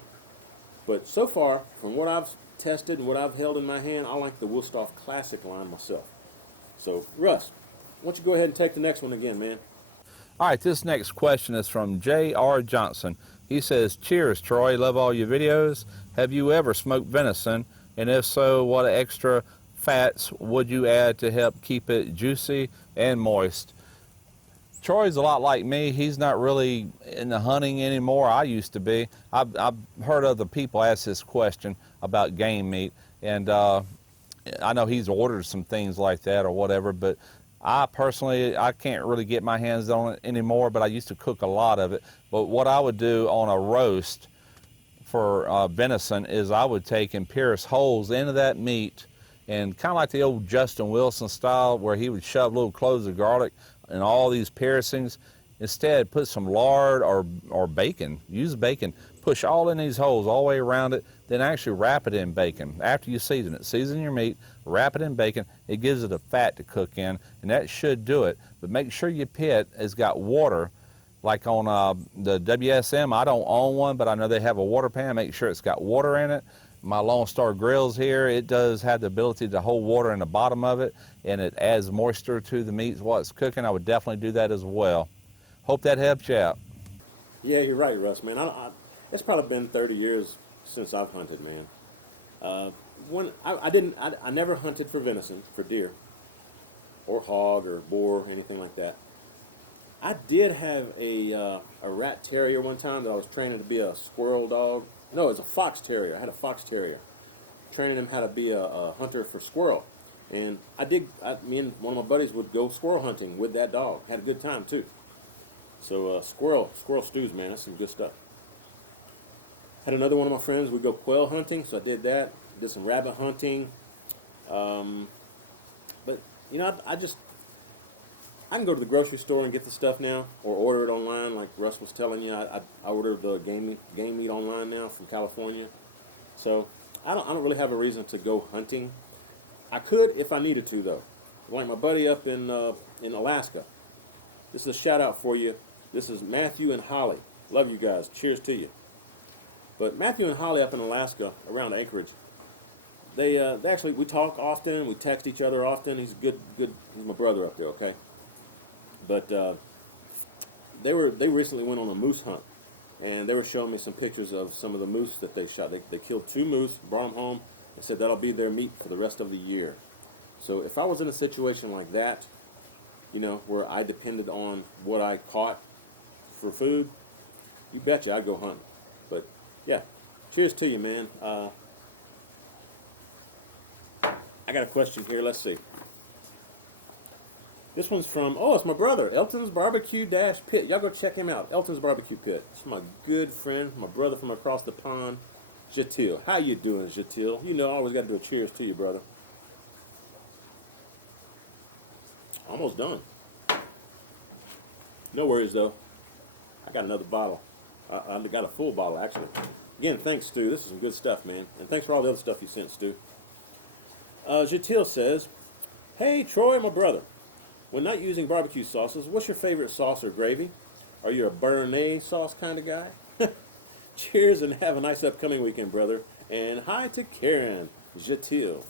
But so far, from what I've tested and what I've held in my hand, I like the Wusthof Classic line myself. So, Russ, why don't you go ahead and take the next one again, man? All right, this next question is from J.R. Johnson. He says, cheers, Troy. Love all your videos. Have you ever smoked venison? And if so, what extra fats would you add to help keep it juicy and moist? Troy's a lot like me. He's not really in the hunting anymore. I used to be. I've heard other people ask this question about game meat, and I know he's ordered some things like that or whatever, but I personally can't really get my hands on it anymore, but I used to cook a lot of it. But what I would do on a roast for venison is I would take and pierce holes into that meat, and kind of like the old Justin Wilson style where he would shove little cloves of garlic and all these piercings. Instead, put some lard or bacon. Use bacon. Push all in these holes all the way around it, then actually wrap it in bacon. After you season it, season your meat, wrap it in bacon. It gives it a fat to cook in, and that should do it. But make sure your pit has got water. Like on the WSM, I don't own one, but I know they have a water pan. Make sure it's got water in it. My Lone Star grills here, it does have the ability to hold water in the bottom of it, and it adds moisture to the meat while it's cooking. I would definitely do that as well. Hope that helps you out. Yeah, you're right, Russ, man. It's probably been 30 years since I've hunted, man. when I never hunted for venison, for deer, or hog, or boar, anything like that. I did have a rat terrier one time that I was training to be a squirrel dog. No, it was a fox terrier. I had a fox terrier, training him how to be a hunter for squirrel. And me and one of my buddies would go squirrel hunting with that dog. Had a good time too. So squirrel stews, man, that's some good stuff. Had another one of my friends, we'd go quail hunting, so I did that. Did some rabbit hunting. But, you know, I can go to the grocery store and get the stuff now, or order it online, like Russ was telling you. I order the game meat online now from California. So I don't really have a reason to go hunting. I could if I needed to, though. Like my buddy up in Alaska. This is a shout out for you. This is Matthew and Holly. Love you guys. Cheers to you. But Matthew and Holly up in Alaska, around Anchorage, they actually, we talk often, we text each other often. He's good. He's my brother up there, okay? But they recently went on a moose hunt, and they were showing me some pictures of some of the moose that they shot. They killed 2 moose, brought them home, and said that'll be their meat for the rest of the year. So if I was in a situation like that, you know, where I depended on what I caught for food, you betcha I'd go hunting. But yeah, cheers to you, man. I got a question here. Let's see. This one's from, it's my brother, Elton's Barbecue Pit. Y'all go check him out, Elton's Barbecue Pit. It's my good friend, my brother from across the pond, Jatil. How you doing, Jatil? You know, I always got to do a cheers to you, brother. Almost done. No worries, though. I got another bottle. I got a full bottle, actually. Again, thanks, Stu. This is some good stuff, man. And thanks for all the other stuff you sent, Stu. Jatil says, hey, Troy, my brother. When not using barbecue sauces, what's your favorite sauce or gravy? Are you a bearnaise sauce kind of guy? Cheers and have a nice upcoming weekend, brother. And hi to Karen, Jatil.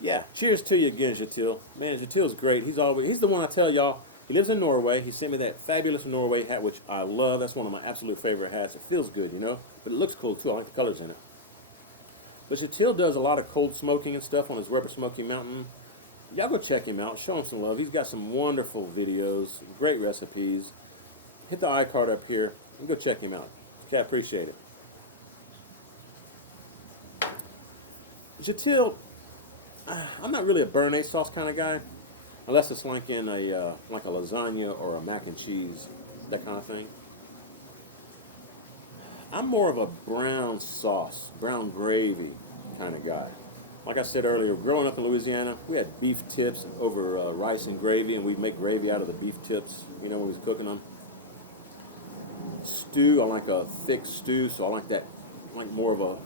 Yeah, cheers to you again, Jatil. Man, Jatil's great. He's the one I tell y'all. He lives in Norway. He sent me that fabulous Norway hat, which I love. That's one of my absolute favorite hats. It feels good, you know, but it looks cool too. I like the colors in it. But Jatil does a lot of cold smoking and stuff on his Rubber Smoky Mountain. Y'all go check him out. Show him some love. He's got some wonderful videos, great recipes. Hit the iCard up here and go check him out. Okay, I appreciate it. Jatil, I'm not really a bearnaise sauce kind of guy, unless it's like in a lasagna or a mac and cheese, that kind of thing. I'm more of a brown sauce, brown gravy kind of guy. Like I said earlier, growing up in Louisiana, we had beef tips over rice and gravy, and we'd make gravy out of the beef tips, you know, when we was cooking them. Stew, I like a thick stew, so I like that, like more of a,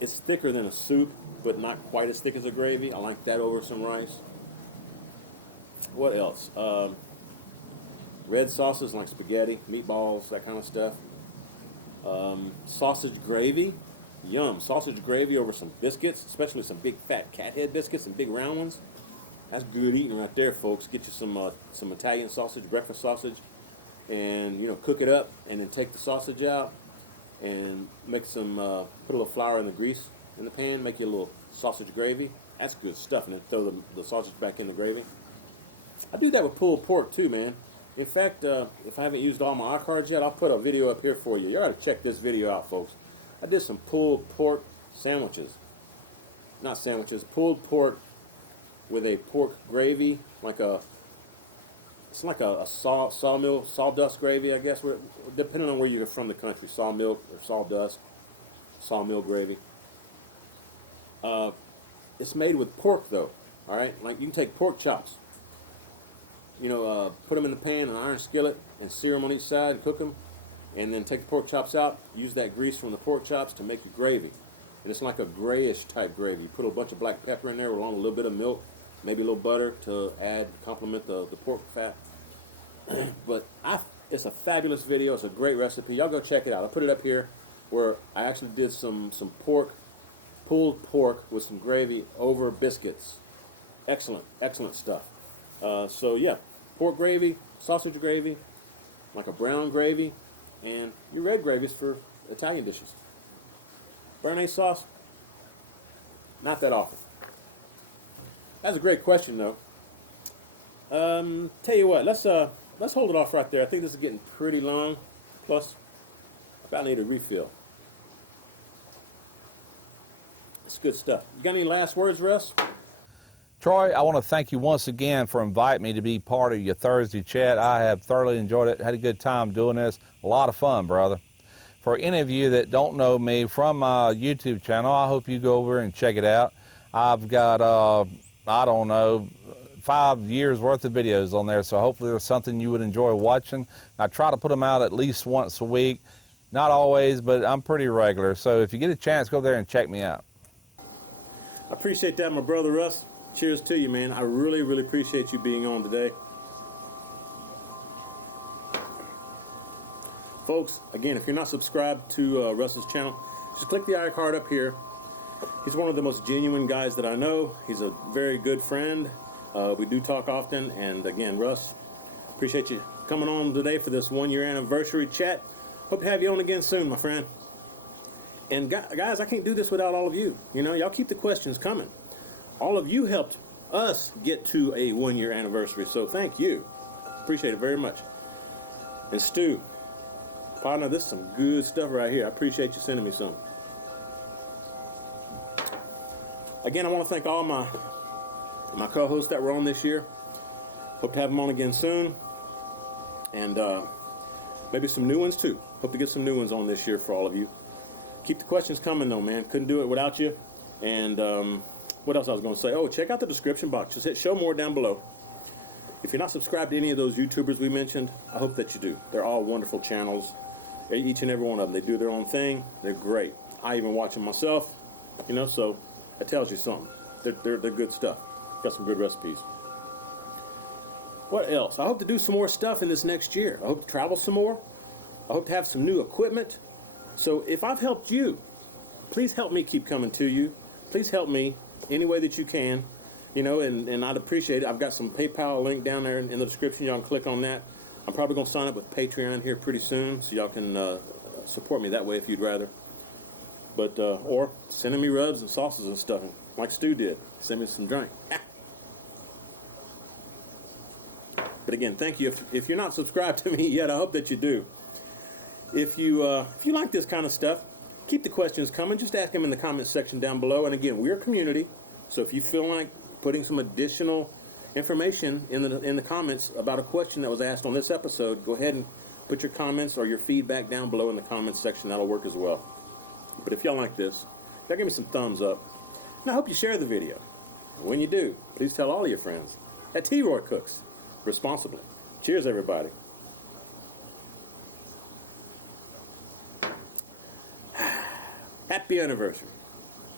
it's thicker than a soup, but not quite as thick as a gravy. I like that over some rice. What else? Red sauces like spaghetti, meatballs, that kind of stuff. Sausage gravy. Yum. Sausage gravy over some biscuits, especially some big fat cat head biscuits and big round ones. That's good eating right there, folks. Get you some Italian sausage, breakfast sausage, and, you know, cook it up, and then take the sausage out and make some, put a little flour in the grease in the pan, make you a little sausage gravy. That's good stuff, and then throw the sausage back in the gravy. I do that with pulled pork too, man. In fact, if I haven't used all my iCards yet, I'll put a video up here for you. You got to check this video out, folks. I did some pulled pork sandwiches. Not sandwiches, pulled pork with a pork gravy, it's like a sawmill, sawdust gravy, I guess, depending on where you're from the country, sawmill or sawdust, sawmill gravy. It's made with pork, though, all right? Like, you can take pork chops, you know, put them in the pan, an iron skillet, and sear them on each side and cook them. And then take the pork chops out, use that grease from the pork chops to make your gravy. And it's like a grayish type gravy. You put a bunch of black pepper in there along with a little bit of milk, maybe a little butter to complement the pork fat. But it's a fabulous video. It's a great recipe. Y'all go check it out. I'll put it up here where I actually did some pulled pork with some gravy over biscuits. Excellent, excellent stuff. So yeah, pork gravy, sausage gravy, like a brown gravy, and your red gravies for Italian dishes. Bearnaise sauce, Not that often. That's a great question, though. Tell you what, let's hold it off right there. I think this is getting pretty long. Plus, I about need a refill. It's good stuff. You got any last words, Russ? Troy, I want to thank you once again for inviting me to be part of your Thursday chat. I have thoroughly enjoyed it, had a good time doing this. A lot of fun, brother. For any of you that don't know me from my YouTube channel, I hope you go over and check it out. I've got, I don't know, 5 years worth of videos on there, so hopefully there's something you would enjoy watching. I try to put them out at least once a week. Not always, but I'm pretty regular. So if you get a chance, go there and check me out. I appreciate that, my brother Russ. Cheers to you, man. I really, really appreciate you being on today. Folks, again, if you're not subscribed to Russ's channel, just click the eye card up here. He's one of the most genuine guys that I know. He's a very good friend. We do talk often. And again, Russ, appreciate you coming on today for this 1-year anniversary chat. Hope to have you on again soon, my friend. And guys, I can't do this without all of you. You know, y'all keep the questions coming. All of you helped us get to a 1-year anniversary, so thank you. Appreciate it very much. And Stu, partner, this is some good stuff right here. I appreciate you sending me some. Again, I want to thank all my co-hosts that were on this year. Hope to have them on again soon. And maybe some new ones too. Hope to get some new ones on this year for all of you. Keep the questions coming though, man. Couldn't do it without you. And what else I was going to say? Oh, check out the description box. Just hit show more down below. If you're not subscribed to any of those YouTubers we mentioned, I hope that you do. They're all wonderful channels. Each and every one of them. They do their own thing. They're great. I even watch them myself. You know, so that tells you something. They're good stuff. Got some good recipes. What else? I hope to do some more stuff in this next year. I hope to travel some more. I hope to have some new equipment. So if I've helped you, please help me keep coming to you. Please help me any way that you can. You know, and I'd appreciate it. I've got some PayPal link down there in the description. Y'all can click on that. I'm probably going to sign up with Patreon here pretty soon, so y'all can support me that way if you'd rather. But, or sending me rubs and sauces and stuff, like Stu did. Send me some drink. But again, thank you. If you're not subscribed to me yet, I hope that you do. If you like this kind of stuff, keep the questions coming. Just ask them in the comments section down below. And again, we're a community, so if you feel like putting some additional information in the comments about a question that was asked on this episode, go ahead and put your comments or your feedback down below in the comments section. That'll work as well. But if y'all like this, y'all give me some thumbs up. And I hope you share the video. And when you do, please tell all of your friends that T-Roy cooks responsibly. Cheers, everybody. Happy anniversary.